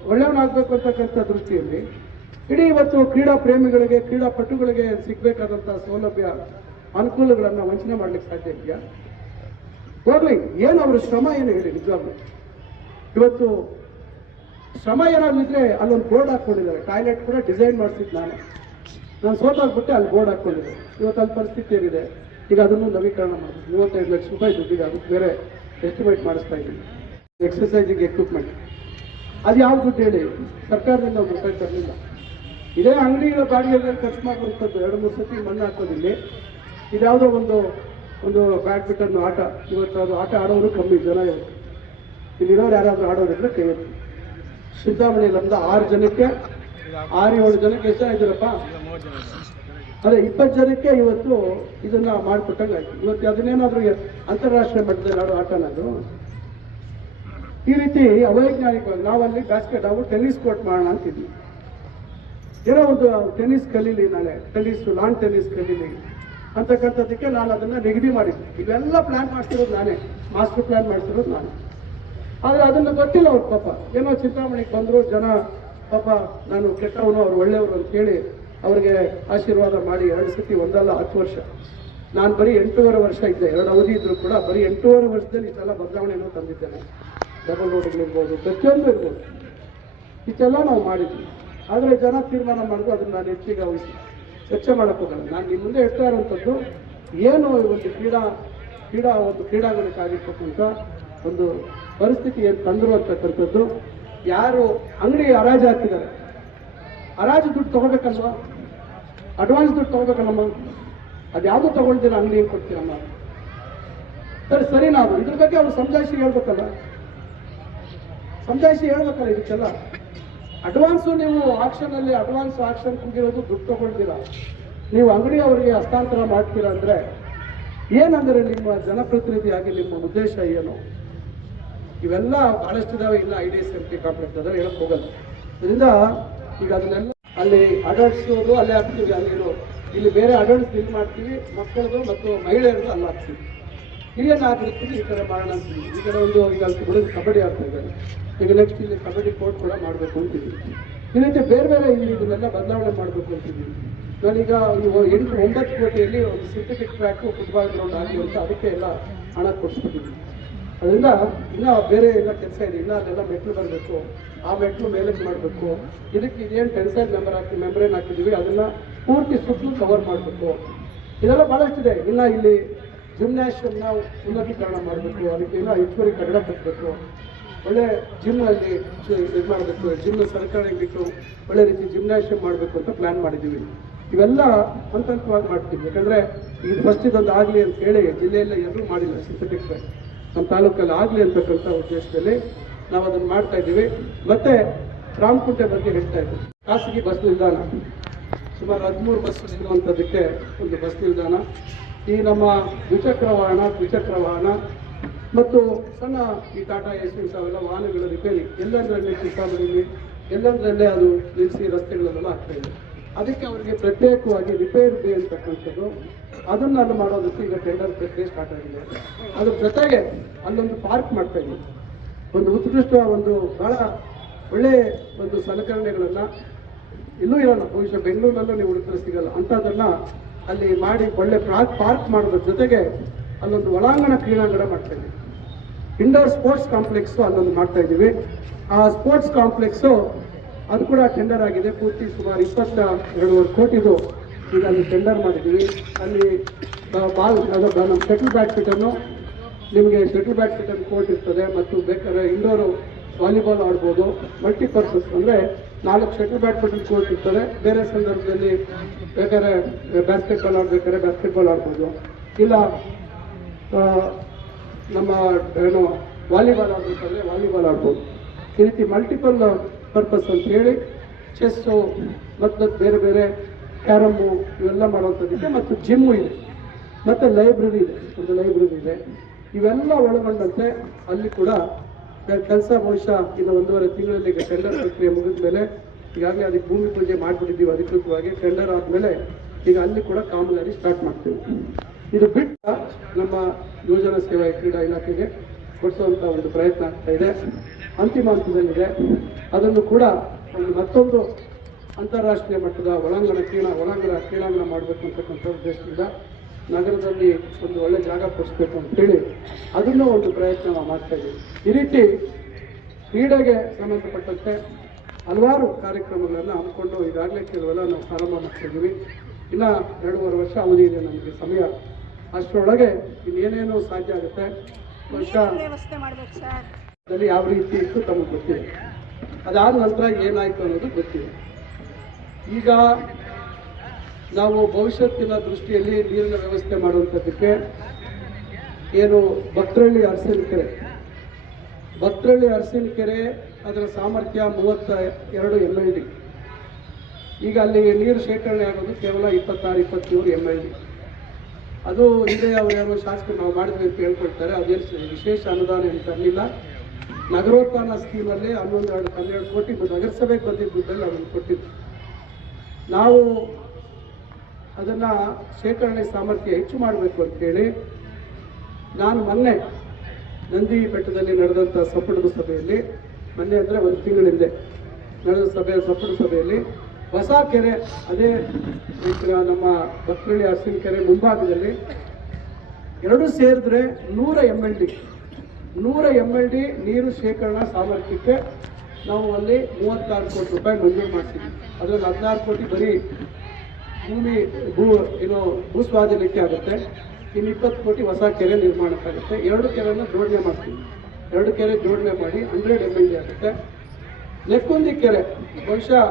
ಒಳ್ಳೆಯವನಾಗಬೇಕು ಅಂತಕ್ಕಂಥ ದೃಷ್ಟಿಯಲ್ಲಿ, ಇಡೀ ಇವತ್ತು ಕ್ರೀಡಾ ಪ್ರೇಮಿಗಳಿಗೆ ಕ್ರೀಡಾಪಟುಗಳಿಗೆ ಸಿಗ್ಬೇಕಾದಂಥ ಸೌಲಭ್ಯ, ಅನುಕೂಲಗಳನ್ನು ವಂಚನೆ ಮಾಡ್ಲಿಕ್ಕೆ ಸಾಧ್ಯ ಇದೆಯಾ? ಹೋಗ್ಲಿ, ಏನು ಅವರ ಶ್ರಮ ಏನು ಹೇಳಿ, ನಿಜವಾಗ್ಲು? ಇವತ್ತು ಶ್ರಮ ಏನಾಗಿದ್ರೆ ಅಲ್ಲೊಂದು ಬೋರ್ಡ್ ಹಾಕೊಂಡಿದ್ದಾರೆ ಟಾಯ್ಲೆಟ್ ಕೂಡ ಡಿಸೈನ್ ಮಾಡಿಸಿದ್ದು ನಾನು. ನಾನು ಸೋತಾಗ್ಬಿಟ್ಟೆ, ಅಲ್ಲಿ ಬೋರ್ಡ್ ಹಾಕೊಂಡಿದ್ದೆ ಇವತ್ತು ಅಲ್ಲಿ ಪರಿಸ್ಥಿತಿ ಏನಿದೆ ಈಗ ಅದನ್ನು ನವೀಕರಣ ಮಾಡಬೇಕು. ಮೂವತ್ತೈದು ಲಕ್ಷ ರೂಪಾಯಿ ದುಡ್ಡಿಗೆ ಅದಕ್ಕೆ ಬೇರೆ ಎಸ್ಟಿಮೇಟ್ ಮಾಡಿಸ್ತಾ ಇದ್ದೀನಿ. ಎಕ್ಸಸೈಸಿಗೆ ಎಕ್ವಿಪ್ಮೆಂಟ್ ಅದು ಯಾವ ದುಡ್ಡು ಹೇಳಿ? ಸರ್ಕಾರದಿಂದ ಒಂದು ರೂಪಾಯಿ ತರಲಿಲ್ಲ. ಇದೇ ಅಂಗಡಿಗಳ ಬಾಡಿಗೆ ಖರ್ಚು ಮಾಡುವಂಥದ್ದು ಎರಡು, ಮೂರು ಸತಿ ಮಣ್ಣು ಹಾಕೋದಿಲ್ಲಿ ಇದ್ಯಾವುದೋ ಒಂದು ಒಂದು ಬ್ಯಾಡ್ಮಿಂಟನ್ ಆಟ. ಇವತ್ತು ಅದು ಆಟ ಆಡೋರು ಕಮ್ಮಿ ಜನ ಇವತ್ತು ಇಲ್ಲಿರೋರು ಯಾರಾದರೂ ಆಡೋರಿದ್ರೆ ಕೈ ಸಿದ್ದಾಮಣಿ ನಮ್ದು ಆರು ಜನಕ್ಕೆ, ಆರು ಏಳು ಜನಕ್ಕೆ ಎಷ್ಟು ಅದೇ ಇಪ್ಪತ್ತು ಜನಕ್ಕೆ ಇವತ್ತು ಇದನ್ನ ಮಾಡಿಕೊಟ್ಟಂಗೆ ಇವತ್ತು ಅದನ್ನೇನಾದ್ರೂ ಅಂತಾರಾಷ್ಟ್ರೀಯ ಮಟ್ಟದಲ್ಲಿ ಆಡೋ ನಾನು ಈ ರೀತಿ ಅವೈಜ್ಞಾನಿಕವಾಗಿ ನಾವಲ್ಲಿ ಬ್ಯಾಸ್ಕೆಟ್ ನಾವು ಟೆನ್ನಿಸ್ ಕೋರ್ಟ್ ಮಾಡೋಣ ಅಂತಿದ್ವಿ. ಏನೋ ಒಂದು ಟೆನ್ನಿಸ್ ಕಲೀಲಿ ನಾಳೆ, ಟೆನ್ನಿಸ್ ಲಾನ್ ಟೆನ್ನಿಸ್ ಕಲೀಲಿ ಅಂತಕ್ಕಂಥದ್ದಕ್ಕೆ ನಾನು ಅದನ್ನ ನಿಗದಿ ಮಾಡಿದ್ದೆ. ಇವೆಲ್ಲ ಪ್ಲಾನ್ ಮಾಡ್ತಿರೋದು ನಾನೇ. ಮಾಸ್ಟರ್ ಪ್ಲಾನ್ ಮಾಡ್ತಿರೋದು ನಾನು. ಆದರೆ ಅದನ್ನ ಗೊತ್ತಿಲ್ಲ ಅವ್ರ ಪಾಪ. ಏನೋ ಚಿಂತಾಮಣಿಗೆ ಬಂದರು, ಜನ ಪಾಪ ನಾನು ಕೆಟ್ಟವನು, ಅವ್ರು ಒಳ್ಳೆಯವರು ಅಂತ ಹೇಳಿ ಅವ್ರಿಗೆ ಆಶೀರ್ವಾದ ಮಾಡಿ ಎರಡು ಸತಿ ಒಂದಲ್ಲ ಹತ್ತು ವರ್ಷ. ನಾನು ಬರೀ ಎಂಟೂವರೆ ವರ್ಷ ಇದ್ದೆ. ಎರಡು ಅವಧಿ ಇದ್ರು ಕೂಡ ಬರೀ ಎಂಟೂವರೆ ವರ್ಷದಲ್ಲಿ ಇಷ್ಟೆಲ್ಲ ಬದಲಾವಣೆಯನ್ನು ತಂದಿದ್ದೇನೆ. ಡಬಲ್ ರೋಡ್ಗಳಿರ್ಬೋದು ಪ್ರತಿಯೊಂದು ಇರ್ಬೋದು. ಇಷ್ಟೆಲ್ಲ ನಾವು ಮಾಡಿದ್ವಿ. ಆದರೆ ಜನ ತೀರ್ಮಾನ ಮಾಡಿದ್ರು ಅದನ್ನು ನಾನು ಹೆಚ್ಚಿಗೆ ವಹಿಸಿ ಚರ್ಚೆ ಮಾಡಕ್ ಹೋಗಲ್ಲ. ನಾನು ನಿಮ್ಮ ಮುಂದೆ ಹೇಳ್ತಾ ಇರುವಂಥದ್ದು, ಏನು ಒಂದು ಕ್ರೀಡಾ ಕ್ರೀಡಾ ಒಂದು ಕ್ರೀಡಾಂಗಣಕ್ಕಾಗಿರ್ತಕ್ಕಂಥ ಒಂದು ಪರಿಸ್ಥಿತಿ ಏನು ತಂದರು ಅಂತಕ್ಕಂಥದ್ದು ಯಾರು ಅಂಗಡಿ ಹರಾಜು ಹರಾಜು ದುಡ್ಡು ತಗೋಬೇಕಲ್ವಾ? ಅಡ್ವಾನ್ಸ್ ದುಡ್ಡು ತಗೋಬೇಕಲ್ಲಮ್ಮ? ಅದ್ಯಾವುದು ತಗೊಳ್ತೀರ ಅಂಗಡಿ ಏನು ಕೊಡ್ತೀರಮ್ಮ ಸರಿ ಸರಿ ನಾವು. ಇದ್ರ ಬಗ್ಗೆ ಅವ್ರು ಸಮಜಾಯಿಸಿ ಹೇಳ್ಬೇಕಲ್ಲ? ಸಮಜಾಯಿಸಿ ಹೇಳ್ಬೇಕಲ್ಲ ಇದಕ್ಕೆಲ್ಲ? ಅಡ್ವಾನ್ಸು ನೀವು ಆಕ್ಷನ್ ಅಲ್ಲಿ ಅಡ್ವಾನ್ಸ್ ಆಕ್ಷನ್ ಕುಂದಿರೋದು ದುಡ್ಡು ತಗೊಳ್ತೀರ. ನೀವು ಅಂಗಡಿ ಅವರಿಗೆ ಹಸ್ತಾಂತರ ಮಾಡ್ತೀರಾ ಅಂದ್ರೆ ಏನಂದ್ರೆ ನಿಮ್ಮ ಜನಪ್ರತಿನಿಧಿಯಾಗಿ ನಿಮ್ಮ ಉದ್ದೇಶ ಏನು? ಇವೆಲ್ಲ ಬಹಳಷ್ಟು ಇಲ್ಲ I D S M P complex ಅದನ್ನ ಹೇಳಕ್ಕೆ ಹೋಗಲ್ಲ. ಇದರಿಂದ ಈಗ ಅದನ್ನೆಲ್ಲ ಅಲ್ಲಿ ಅಡಲ್ಟ್ಸೋದು ಅಲ್ಲೇ ಹಾಕ್ತೀವಿ ಅಲ್ಲಿರೋ ಇಲ್ಲಿ ಬೇರೆ ಅಡಲ್ಟ್ಸ್ ಇಲ್ಲಿ ಮಾಡ್ತೀವಿ ಮಕ್ಕಳದು ಮತ್ತು ಮಹಿಳೆಯರದು ಅಲ್ಲಿ ಹಾಕ್ತೀವಿ ಹಿರಿಯ ನಾಗರಿಕರು ಈ ಥರ ಮಾಡೋಣ ಅಂತೀವಿ ಈ ಥರ ಒಂದು ಈಗ ಹುಡುಗ ಕಬಡ್ಡಿ ಇದ್ದಾರೆ. ಈಗ ನೆಕ್ಸ್ಟ್ ಇಲ್ಲಿ ಕಬಡ್ಡಿ ಕೋರ್ಟ್ ಕೂಡ ಮಾಡಬೇಕು ಅಂತಿದ್ದೀವಿ ಈ ಬೇರೆ ಬೇರೆ ಇಲ್ಲಿ ಇದನ್ನೆಲ್ಲ ಬದಲಾವಣೆ ಮಾಡಬೇಕು ಅಂತಿದ್ದೀವಿ ನಾನೀಗ ಎಂಟು ಒಂಬತ್ತು ಕೋಟಿಯಲ್ಲಿ ಒಂದು ಸಿಂಥೆಟಿಕ್ ಟ್ರ್ಯಾಕು ಫುಟ್ಬಾಲ್ ಗ್ರೌಂಡ್ ಆಗಲಿ ಅಂತ ಅದಕ್ಕೆ ಎಲ್ಲ ಹಣ ಕೊಡಿಸ್ಬಿಟ್ಟಿದ್ದೀವಿ. ಅದರಿಂದ ಇನ್ನೂ ಬೇರೆ ಎಲ್ಲ ಕೆಲಸ ಇದೆ, ಇನ್ನೂ ಅದೆಲ್ಲ ಮೆಟ್ಲು ಬರಬೇಕು, ಆ ಮೆಟ್ಲು ಮೇಲೇಜ್ ಮಾಡಬೇಕು. ಇದಕ್ಕೆ ಇದೇನು ಟೆನ್ಸೈಡ್ ಮೆಂಬರ್ ಹಾಕಿ ಮೆಂಬ್ರೇನ್ ಹಾಕಿದ್ದೀವಿ, ಅದನ್ನ ಪೂರ್ತಿ ಸುತ್ತಲೂ ಕವರ್ ಮಾಡಬೇಕು. ಇದೆಲ್ಲ ಭಾಳಷ್ಟಿದೆ ಇನ್ನು ಇಲ್ಲಿ ಜಿಮ್ನಾಶಿಯಂನ ಉನ್ನತೀಕರಣ ಮಾಡಬೇಕು. ಅದಕ್ಕೆ ಇನ್ನೂ ಹೆಚ್ಚುವರಿ ಕನ್ನಡ ಕಟ್ಟಬೇಕು ಒಳ್ಳೆ ಜಿಮ್ ಅಲ್ಲಿ ಇದು ಮಾಡಬೇಕು. ಜಿಮ್ ಸರ್ಕಾರ ಬಿಟ್ಟು ಒಳ್ಳೆ ರೀತಿ ಜಿಮ್ನಾಶಿಯಂ ಮಾಡಬೇಕು ಅಂತ ಪ್ಲಾನ್ ಮಾಡಿದ್ದೀವಿ. ಇವೆಲ್ಲ ಹಂತ ಹಂತವಾಗಿ ಮಾಡ್ತೀವಿ. ಯಾಕಂದ್ರೆ ಇದು ಫಸ್ಟ್ ಇದೊಂದು ಆಗಲಿ ಅಂತ ಹೇಳಿ ಜಿಲ್ಲೆಯಲ್ಲಿ ಎಲ್ಲರೂ ಮಾಡಿಲ್ಲ ಸಿಂಥೆಟಿಕ್ ನಮ್ಮ ತಾಲೂಕಲ್ಲಿ ಆಗಲಿ ಅಂತಕ್ಕಂಥ ಉದ್ದೇಶದಲ್ಲಿ ನಾವು ಅದನ್ನು ಮಾಡ್ತಾ ಇದ್ದೀವಿ. ಮತ್ತೆ ರಾಮಕುಂಟೆ ಬಗ್ಗೆ ಹೇಳ್ತಾ ಇದ್ದೀವಿ ಖಾಸಗಿ ಬಸ್ ನಿಲ್ದಾಣ. ಸುಮಾರು ಹದಿಮೂರು ಬಸ್ ಇರುವಂಥದ್ದಕ್ಕೆ ಒಂದು ಬಸ್ ನಿಲ್ದಾಣ. ಈ ನಮ್ಮ ದ್ವಿಚಕ್ರ ವಾಹನ ದ್ವಿಚಕ್ರ ವಾಹನ ಮತ್ತು ಸಣ್ಣ ಈ ಟಾಟಾ ಎಸ್ ಅವೆಲ್ಲ ವಾಹನಗಳ ರಿಪೇರಿ. ಎಲ್ಲಂದ್ರಲ್ಲಿ ಚಿಕ್ಕಬಳ್ಳಾಪುರಲ್ಲಿ ಎಲ್ಲಂದ್ರಲ್ಲೇ ಅದು ನಿಲ್ಲಿಸಿ ರಸ್ತೆಗಳಲ್ಲೆಲ್ಲ ಆಗ್ತಾ ಇದೆ. ಅದಕ್ಕೆ ಅವರಿಗೆ ಪ್ರತ್ಯೇಕವಾಗಿ ರಿಪೇರಿ ಬೇ ಅಂತಕ್ಕಂಥದ್ದು ಅದನ್ನು ಅಲ್ಲಿ ಮಾಡೋದಕ್ಕೆ ಈಗ ಟೆಂಡರ್ ಪ್ರಕ್ರಿಯೆ ಸ್ಟಾರ್ಟ್ ಆಗಿದೆ. ಅದ್ರ ಜೊತೆಗೆ ಅಲ್ಲೊಂದು ಪಾರ್ಕ್ ಮಾಡ್ತಾ ಒಂದು ಉತ್ಕೃಷ್ಟ ಒಂದು ಬಹಳ ಒಳ್ಳೆ ಒಂದು ಸಲಕರಣೆಗಳನ್ನು ಇನ್ನೂ ಇರಲ್ಲ. ಬಹುಶಃ ಬೆಂಗಳೂರಲ್ಲೂ ನೀವು ಹುಡುಕಿದ್ರೆ ಸಿಗಲ್ಲ. ಅಂಥದ್ದನ್ನ ಅಲ್ಲಿ ಮಾಡಿ ಒಳ್ಳೆ ಪಾರ್ಕ್ ಪಾರ್ಕ್ ಮಾಡೋದ್ರ ಜೊತೆಗೆ ಅಲ್ಲೊಂದು ಒಳಾಂಗಣ ಕ್ರೀಡಾಂಗಣ ಮಾಡ್ತಾ ಇದ್ದೀವಿ ಇಂಡೋರ್ ಸ್ಪೋರ್ಟ್ಸ್ ಕಾಂಪ್ಲೆಕ್ಸು ಅಲ್ಲೊಂದು ಮಾಡ್ತಾ ಇದ್ದೀವಿ. ಆ ಸ್ಪೋರ್ಟ್ಸ್ ಕಾಂಪ್ಲೆಕ್ಸು ಅದು ಕೂಡ ಟೆಂಡರ್ ಆಗಿದೆ. ಪೂರ್ತಿ ಸುಮಾರು ಇಪ್ಪತ್ತ ಎರಡೂವರೆ ಕೋಟಿದು ಈಗ ಅಲ್ಲಿ ಟೆಂಡರ್ ಮಾಡಿದ್ದೀವಿ. ಅಲ್ಲಿ ಬಾಲ್, ಅದು ನಮ್ಮ ಶಟಲ್ ಬ್ಯಾಡ್ಮಿಂಟನ್ನು ನಿಮಗೆ ಶಟಲ್ ಬ್ಯಾಡ್ಮಿಂಟನ್ ಕೋರ್ಟ್ ಇರ್ತದೆ ಮತ್ತು ಬೇಕಾದ್ರೆ ಇಂಡೋರ್ ವಾಲಿಬಾಲ್ ಆಡ್ಬೋದು ಮಲ್ಟಿಪರ್ಪಸ್ ಅಂದರೆ ನಾಲ್ಕು ಶಟಲ್ ಬ್ಯಾಡ್ಮಿಂಟನ್ ಕೋರ್ಟ್ ಇರ್ತದೆ. ಬೇರೆ ಸಂದರ್ಭದಲ್ಲಿ ಬೇಕಾದ್ರೆ ಬ್ಯಾಸ್ಕೆಟ್ಬಾಲ್ ಆಡ್ಬೇಕಾದ್ರೆ ಬ್ಯಾಸ್ಕೆಟ್ಬಾಲ್ ಆಡ್ಬೋದು. ಇಲ್ಲ ನಮ್ಮ, ಏನು ವಾಲಿಬಾಲ್ ಆಡಬೇಕಾದ್ರೆ ವಾಲಿಬಾಲ್ ಆಡ್ಬೋದು. ಈ ರೀತಿ ಮಲ್ಟಿಪಲ್ ಪರ್ಪಸ್ ಅಂತ ಹೇಳಿ ಚೆಸ್ಸು ಮತ್ತು ಬೇರೆ ಬೇರೆ ಕ್ಯಾರಮ್ಮು ಇವೆಲ್ಲ ಮಾಡುವಂಥದ್ದಿದೆ ಮತ್ತು ಜಿಮ್ಮು ಇದೆ. ಮತ್ತು ಲೈಬ್ರರಿ ಇದೆ. ಒಂದು ಲೈಬ್ರರಿ ಇದೆ. ಇವೆಲ್ಲ ಒಳಗೊಂಡಂತೆ ಅಲ್ಲಿ ಕೂಡ ಕೆಲಸ ಬಹುಶಃ ಇನ್ನು ಒಂದೂವರೆ ತಿಂಗಳಲ್ಲಿ ಈಗ ಟೆಂಡರ್ ಪ್ರಕ್ರಿಯೆ ಮುಗಿದ ಮೇಲೆ ಈಗಾಗಲೇ ಅದಕ್ಕೆ ಭೂಮಿ ಪೂಜೆ ಮಾಡಿಬಿಟ್ಟಿದ್ದೀವಿ ಅಧಿಕೃತವಾಗಿ. ಟೆಂಡರ್ ಆದಮೇಲೆ ಈಗ ಅಲ್ಲಿ ಕೂಡ ಕಾಮಗಾರಿ ಸ್ಟಾರ್ಟ್ ಮಾಡ್ತೀವಿ. ಇದು ಬಿಟ್ಟು ನಮ್ಮ ಯೋಜನಾ ಸೇವಾ ಕ್ರೀಡಾ ಇಲಾಖೆಗೆ ಕೊಡಿಸುವಂಥ ಒಂದು ಪ್ರಯತ್ನ ಆಗ್ತಾ ಇದೆ. ಅಂತಿಮ ಹಂತದಲ್ಲಿದೆ. ಅದನ್ನು ಕೂಡ ಒಂದು ಮತ್ತೊಂದು ಅಂತಾರಾಷ್ಟ್ರೀಯ ಮಟ್ಟದ ಒಳಾಂಗಣ ಕ್ರೀಡಾ ಒಳಾಂಗಣ ಕ್ರೀಡಾಂಗಣ ಮಾಡಬೇಕು ಅಂತಕ್ಕಂಥ ಉದ್ದೇಶದಿಂದ ನಗರದಲ್ಲಿ ಒಂದು ಒಳ್ಳೆ ಜಾಗ ಕೊಡಿಸ್ಬೇಕು ಅಂತೇಳಿ ಅದನ್ನು ಒಂದು ಪ್ರಯತ್ನ ನಾವು ಮಾಡ್ತಾ ಇದ್ದೀವಿ. ಈ ರೀತಿ ಕ್ರೀಡೆಗೆ ಸಂಬಂಧಪಟ್ಟಂತೆ ಹಲವಾರು ಕಾರ್ಯಕ್ರಮಗಳನ್ನು ಹಮ್ಮಿಕೊಂಡು ಈಗಾಗಲೇ ಕೆಲವೆಲ್ಲ ನಾವು ಪ್ರಾರಂಭ ಮಾಡ್ತಾ ಇದ್ದೀವಿ. ಇನ್ನು ಎರಡೂವರೆ ವರ್ಷ ಅವಧಿ ಇದೆ ನಮಗೆ ಸಮಯ. ಅಷ್ಟರೊಳಗೆ ಇನ್ನೇನೇನು ಸಾಧ್ಯ ಆಗುತ್ತೆ? ವರ್ಷದಲ್ಲಿ ಯಾವ ರೀತಿ ಇತ್ತು ತಮಗೆ ಗೊತ್ತಿದೆ ಅದಾದ ನಂತರ ಏನಾಯ್ತು ಅನ್ನೋದು ಗೊತ್ತಿದೆ ಈಗ ನಾವು ಭವಿಷ್ಯತ್ತಿನ ದೃಷ್ಟಿಯಲ್ಲಿ ನೀರಿನ ವ್ಯವಸ್ಥೆ ಮಾಡುವಂಥದ್ದಕ್ಕೆ ಏನು ಭಕ್ತರಳ್ಳಿ ಅರಸಿನ ಕೆರೆ. ಭಕ್ತರಳ್ಳಿ ಅರಸಿನ ಕೆರೆ ಅದರ ಸಾಮರ್ಥ್ಯ ಮೂವತ್ತ ಎರಡು ಎಂ ಎಲ್ ಡಿ ಈಗ ಅಲ್ಲಿ ನೀರು ಶೇಖರಣೆ ಆಗೋದು ಕೇವಲ ಇಪ್ಪತ್ತಾರು ಇಪ್ಪತ್ತೇಳು ಎಂ ಎಲ್ ಡಿ ಅದು ಹಿಂದೆ ಅವ್ರು ಯಾರೋ ಶಾಸಕರು ನಾವು ಮಾಡಿದ್ವಿ ಅಂತ ಹೇಳ್ಕೊಳ್ತಾರೆ. ಅದೇನು ವಿಶೇಷ ಅನುದಾನ ಏನು ತರಲಿಲ್ಲ. ನಗರೋತ್ಥಾನ ಸ್ಕೀಮಲ್ಲಿ ಹನ್ನೊಂದು ಎರಡು ಹನ್ನೆರಡು ಕೋಟಿ ನಗರಸಭೆಗೆ ಬಂದಿದ್ದ ದುಡ್ಡಲ್ಲಿ ಅದನ್ನು ಕೊಟ್ಟಿದ್ದು ನಾವು ಅದನ್ನು ಶೇಖರಣೆ ಸಾಮರ್ಥ್ಯ ಹೆಚ್ಚು ಮಾಡಬೇಕು ಅಂತೇಳಿ ನಾನು ಮೊನ್ನೆ ನಂದಿ ಬೆಟ್ಟದಲ್ಲಿ ನಡೆದಂಥ ಸಂಪುಟದ ಸಭೆಯಲ್ಲಿ, ಮೊನ್ನೆ ಅಂದರೆ ಒಂದು ತಿಂಗಳ ಹಿಂದೆ ನಡೆದ ಸಭೆ, ಸಂಪುಟ ಸಭೆಯಲ್ಲಿ ಹೊಸ ಕೆರೆ ಅದೇ ನಮ್ಮ ಭಕ್ತಳ್ಳಿ ಅರಸಿನ ಕೆರೆ ಮುಂಭಾಗದಲ್ಲಿ ಎರಡು ಸೇರಿದ್ರೆ ನೂರ ಎಂ ಎಲ್ ಡಿ ನೂರ ಎಂ ಎಲ್ ಡಿ ನೀರು ಶೇಖರಣಾ ಸಾಮರ್ಥ್ಯಕ್ಕೆ ನಾವು ಅಲ್ಲಿ ಮೂವತ್ತಾರು ಕೋಟಿ ರೂಪಾಯಿ ಮಂಜೂರು ಮಾಡ್ತೀವಿ. ಅದರಲ್ಲಿ ಹದಿನಾರು ಕೋಟಿ ಬರೀ ಭೂಮಿ, ಭೂ ಏನು ಭೂ ಸ್ವಾಧೀನಕ್ಕೆ ಆಗುತ್ತೆ. ಇನ್ನು ಇಪ್ಪತ್ತು ಕೋಟಿ ಹೊಸ ಕೆರೆ ನಿರ್ಮಾಣಕ್ಕಾಗುತ್ತೆ ಎರಡು ಕೆರೆಯನ್ನು ಜೋಡಣೆ ಮಾಡ್ತೀವಿ. ಎರಡು ಕೆರೆ ಜೋಡಣೆ ಮಾಡಿ ಹಂಡ್ರೆಡ್ ಎಂ ಎಲ್ ಡಿ ಆಗುತ್ತೆ. ನೆಕ್ಕೊಂದಿ ಕೆರೆ, ಬಹುಶಃ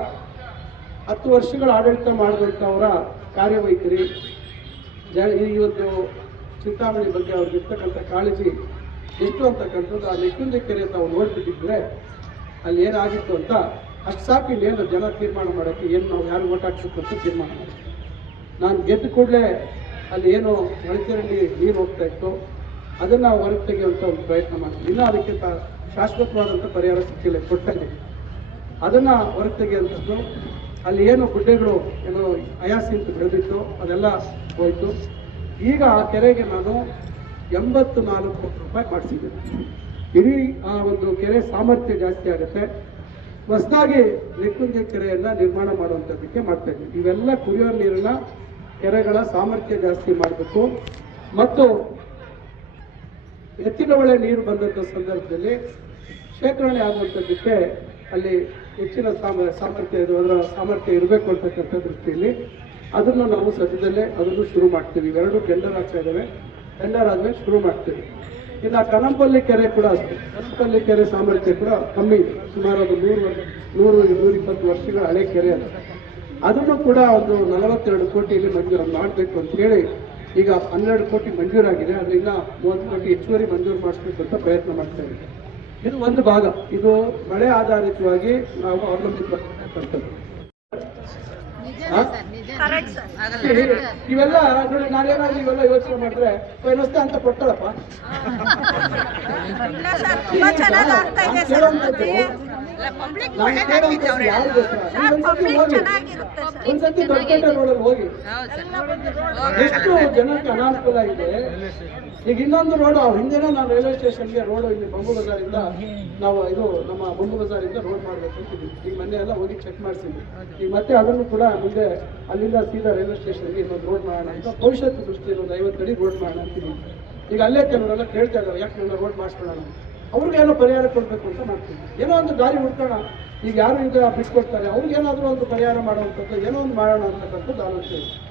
ಹತ್ತು ವರ್ಷಗಳ ಆಡಳಿತ ಮಾಡಿದಂಥವರ ಕಾರ್ಯವೈಖರಿ. ಜ ಒಂದು ಚಿಂತಾಮಣಿ ಬಗ್ಗೆ ಅವ್ರಿಗೆ ಇರ್ತಕ್ಕಂಥ ಕಾಳಜಿ ಎಷ್ಟು ಅಂತಕ್ಕಂಥದ್ದು ಆ ನೆಕ್ಕೊಂದಿ ಕೆರೆ ತಾವು ನೋಡ್ಬಿಟ್ಟಿದ್ರೆ ಅಲ್ಲಿ ಏನಾಗಿತ್ತು ಅಂತ ಅಷ್ಟು ಸಾಕು ಇನ್ನೇನು ಜನ ತೀರ್ಮಾನ ಮಾಡೋಕ್ಕೆ ಏನು ನಾವು ಯಾರು ಓಟ್ ಅಂತ ತೀರ್ಮಾನ ಮಾಡಿ ನಾನು ಗೆದ್ದ ಕೂಡಲೇ ಅಲ್ಲಿ ಏನು ಒಳಚೇರಲ್ಲಿ ನೀರು ಹೋಗ್ತಾ ಇತ್ತು. ಅದನ್ನು ಹೊರಗೆ ತೆಗೆಯುವಂಥ ಒಂದು ಪ್ರಯತ್ನ ಮಾಡ್ತೀವಿ. ಇನ್ನೂ ಅದಕ್ಕೆ ಶಾಶ್ವತವಾದಂಥ ಪರಿಹಾರ ಸಿಕ್ಕಿಲ್ಲ ಕೊಟ್ಟಲ್ಲಿ ಅದನ್ನು ಹೊರಗೆ ತೆಗೆಯುವಂಥದ್ದು, ಅಲ್ಲಿ ಏನು ಗುಡ್ಡೆಗಳು, ಏನು ಅಯಾಸಿಂತ ಬೆಳೆದಿತ್ತು, ಅದೆಲ್ಲ ಹೋಯಿತು. ಈಗ ಆ ಕೆರೆಗೆ ನಾನು ಎಂಬತ್ತು ನಾಲ್ಕು ಕೋಟಿ ರೂಪಾಯಿ ಮಾಡಿಸಿದ್ದೀನಿ. ಇಡೀ ಆ ಒಂದು ಕೆರೆ ಸಾಮರ್ಥ್ಯ ಜಾಸ್ತಿ ಆಗುತ್ತೆ. ಹೊಸದಾಗಿ ನೆಕ್ಕುಂಜೆ ಕೆರೆಯನ್ನು ನಿರ್ಮಾಣ ಮಾಡುವಂಥದ್ದಕ್ಕೆ ಮಾಡ್ತಾ ಇದ್ದೀವಿ ಇವೆಲ್ಲ ಕುಡಿಯೋ ನೀರಿನ ಕೆರೆಗಳ ಸಾಮರ್ಥ್ಯ ಜಾಸ್ತಿ ಮಾಡಬೇಕು ಮತ್ತು ಎತ್ತಿನ ಒಳ್ಳೆ ನೀರು ಬಂದಂಥ ಸಂದರ್ಭದಲ್ಲಿ ಶೇಖರಣೆ ಆಗುವಂಥದ್ದಕ್ಕೆ ಅಲ್ಲಿ ಹೆಚ್ಚಿನ ಸಾಮ, ಸಾಮರ್ಥ್ಯ ಇದು ಅದರ ಸಾಮರ್ಥ್ಯ ಇರಬೇಕು ಅಂತಕ್ಕಂಥ ದೃಷ್ಟಿಯಲ್ಲಿ ಅದನ್ನು ನಾವು ಸದ್ಯದಲ್ಲೇ ಅದನ್ನು ಶುರು ಮಾಡ್ತೀವಿ. ಇವೆರಡು ಟೆಂಡರ್ ಆಗ್ತಾ ಇದ್ದಾವೆ ಟೆಂಡರ್ ಆದಮೇಲೆ ಶುರು ಮಾಡ್ತೀವಿ. ಇನ್ನು ಕನಂಪಲ್ಲಿ ಕೆರೆ ಕೂಡ ಅಷ್ಟೇ. ಕನಂಪಲ್ಲಿ ಕೆರೆ ಸಾಮರ್ಥ್ಯ ಕೂಡ ಕಮ್ಮಿ ಇದೆ ಸುಮಾರು ಅದು ನೂರು ನೂರು ನೂರ ಇಪ್ಪತ್ತು ವರ್ಷಗಳ ಹಳೆ ಕೆರೆ ಅದು. ಅದನ್ನು ಕೂಡ ಒಂದು ನಲವತ್ತೆರಡು ಕೋಟಿಯಲ್ಲಿ ಮಂಜೂರು ಮಾಡಬೇಕು ಅಂತ ಹೇಳಿ ಈಗ ಹನ್ನೆರಡು ಕೋಟಿ ಮಂಜೂರಾಗಿದೆ. ಅದರಿಂದ ಮೂವತ್ತು ಕೋಟಿ ಹೆಚ್ಚುವರಿ ಮಂಜೂರು ಮಾಡಿಸ್ಬೇಕು ಅಂತ ಪ್ರಯತ್ನ ಮಾಡ್ತಾ ಇದ್ದೀವಿ. ಇದು ಒಂದು ಭಾಗ. ಇದು ಮಳೆ ಆಧಾರಿತವಾಗಿ ನಾವು ಅವಲಂಬಿತವಾಗಿ? ಇವೆಲ್ಲ ನೋಡಿ ನಾನೇನಾದ್ರು ಇವೆಲ್ಲ ಯೋಚನೆ ಮಾಡಿದ್ರೆ ವ್ಯವಸ್ಥೆ ಅಂತ ಕೊಡ್ತಾರಪ್ಪ. ಸರ್ ಪಬ್ಲಿಕ್ ಚೆನ್ನಾಗಿರುತ್ತೆ ಒಂದ್ಸತಿ ರೋಡಲ್ಲಿ ಹೋಗಿ. ಎಷ್ಟು ಜನಕ್ಕೆ ಅನಾನುಕೂಲ ಇದೆ? ಈಗ ಇನ್ನೊಂದು ರೋಡ್ ಹಿಂದೆನೇ ನಾನು ರೈಲ್ವೆ ಸ್ಟೇಷನ್ಗೆ ರೋಡ್ ಇಲ್ಲಿ ಬಂಗು ಬಜಾರಿಂದ ನಾವು ಇದು ನಮ್ಮ ಬಂಗು ಬಜಾರಿಂದ ರೋಡ್ ಮಾಡ್ಬೇಕು ಅಂತಿದ್ವಿ ಈಗ ಮೊನ್ನೆ ಎಲ್ಲ ಹೋಗಿ ಚೆಕ್ ಮಾಡಿಸಿದ್ವಿ. ಈಗ ಮತ್ತೆ ಅದನ್ನು ಕೂಡ ಮುಂದೆ ಅಲ್ಲಿಂದ ಸೀದಾ ರೈಲ್ವೆ ಸ್ಟೇಷನ್ಗೆ ಇನ್ನೊಂದು ರೋಡ್ ಮಾಡೋಣ ಅಂತ ಭವಿಷ್ಯದ ದೃಷ್ಟಿಯಲ್ಲಿ ಒಂದು ಐವತ್ತು ಅಡಿ ರೋಡ್ ಮಾಡೋಣ ಅಂತಿದ್ವಿ ಈಗ ಅಲ್ಲೇ ಕೆಲವರೆಲ್ಲ ಕೇಳ್ತಾ ಇದ್ದಾರೆ ಯಾಕೆ ರೋಡ್ ಮಾಡಿಸ್ಕೊಳ್ಳೋಣ ಅವ್ರಿಗೇನೋ ಪರಿಹಾರ ಕೊಡಬೇಕು ಅಂತ ಮಾಡ್ತೀವಿ ಏನೋ ಒಂದು ದಾರಿ ಹುಡ್ಕೋಣ. ಈಗ ಯಾರು ಈಗ ಬಿಟ್ಕೊಡ್ತಾರೆ? ಅವ್ರಿಗೇನಾದ್ರೂ ಒಂದು ಪರಿಹಾರ ಮಾಡುವಂಥದ್ದು, ಏನೋ ಒಂದು ಮಾಡೋಣ ಅಂತಕ್ಕಂಥದ್ದು ಆಲೋಚನೆ.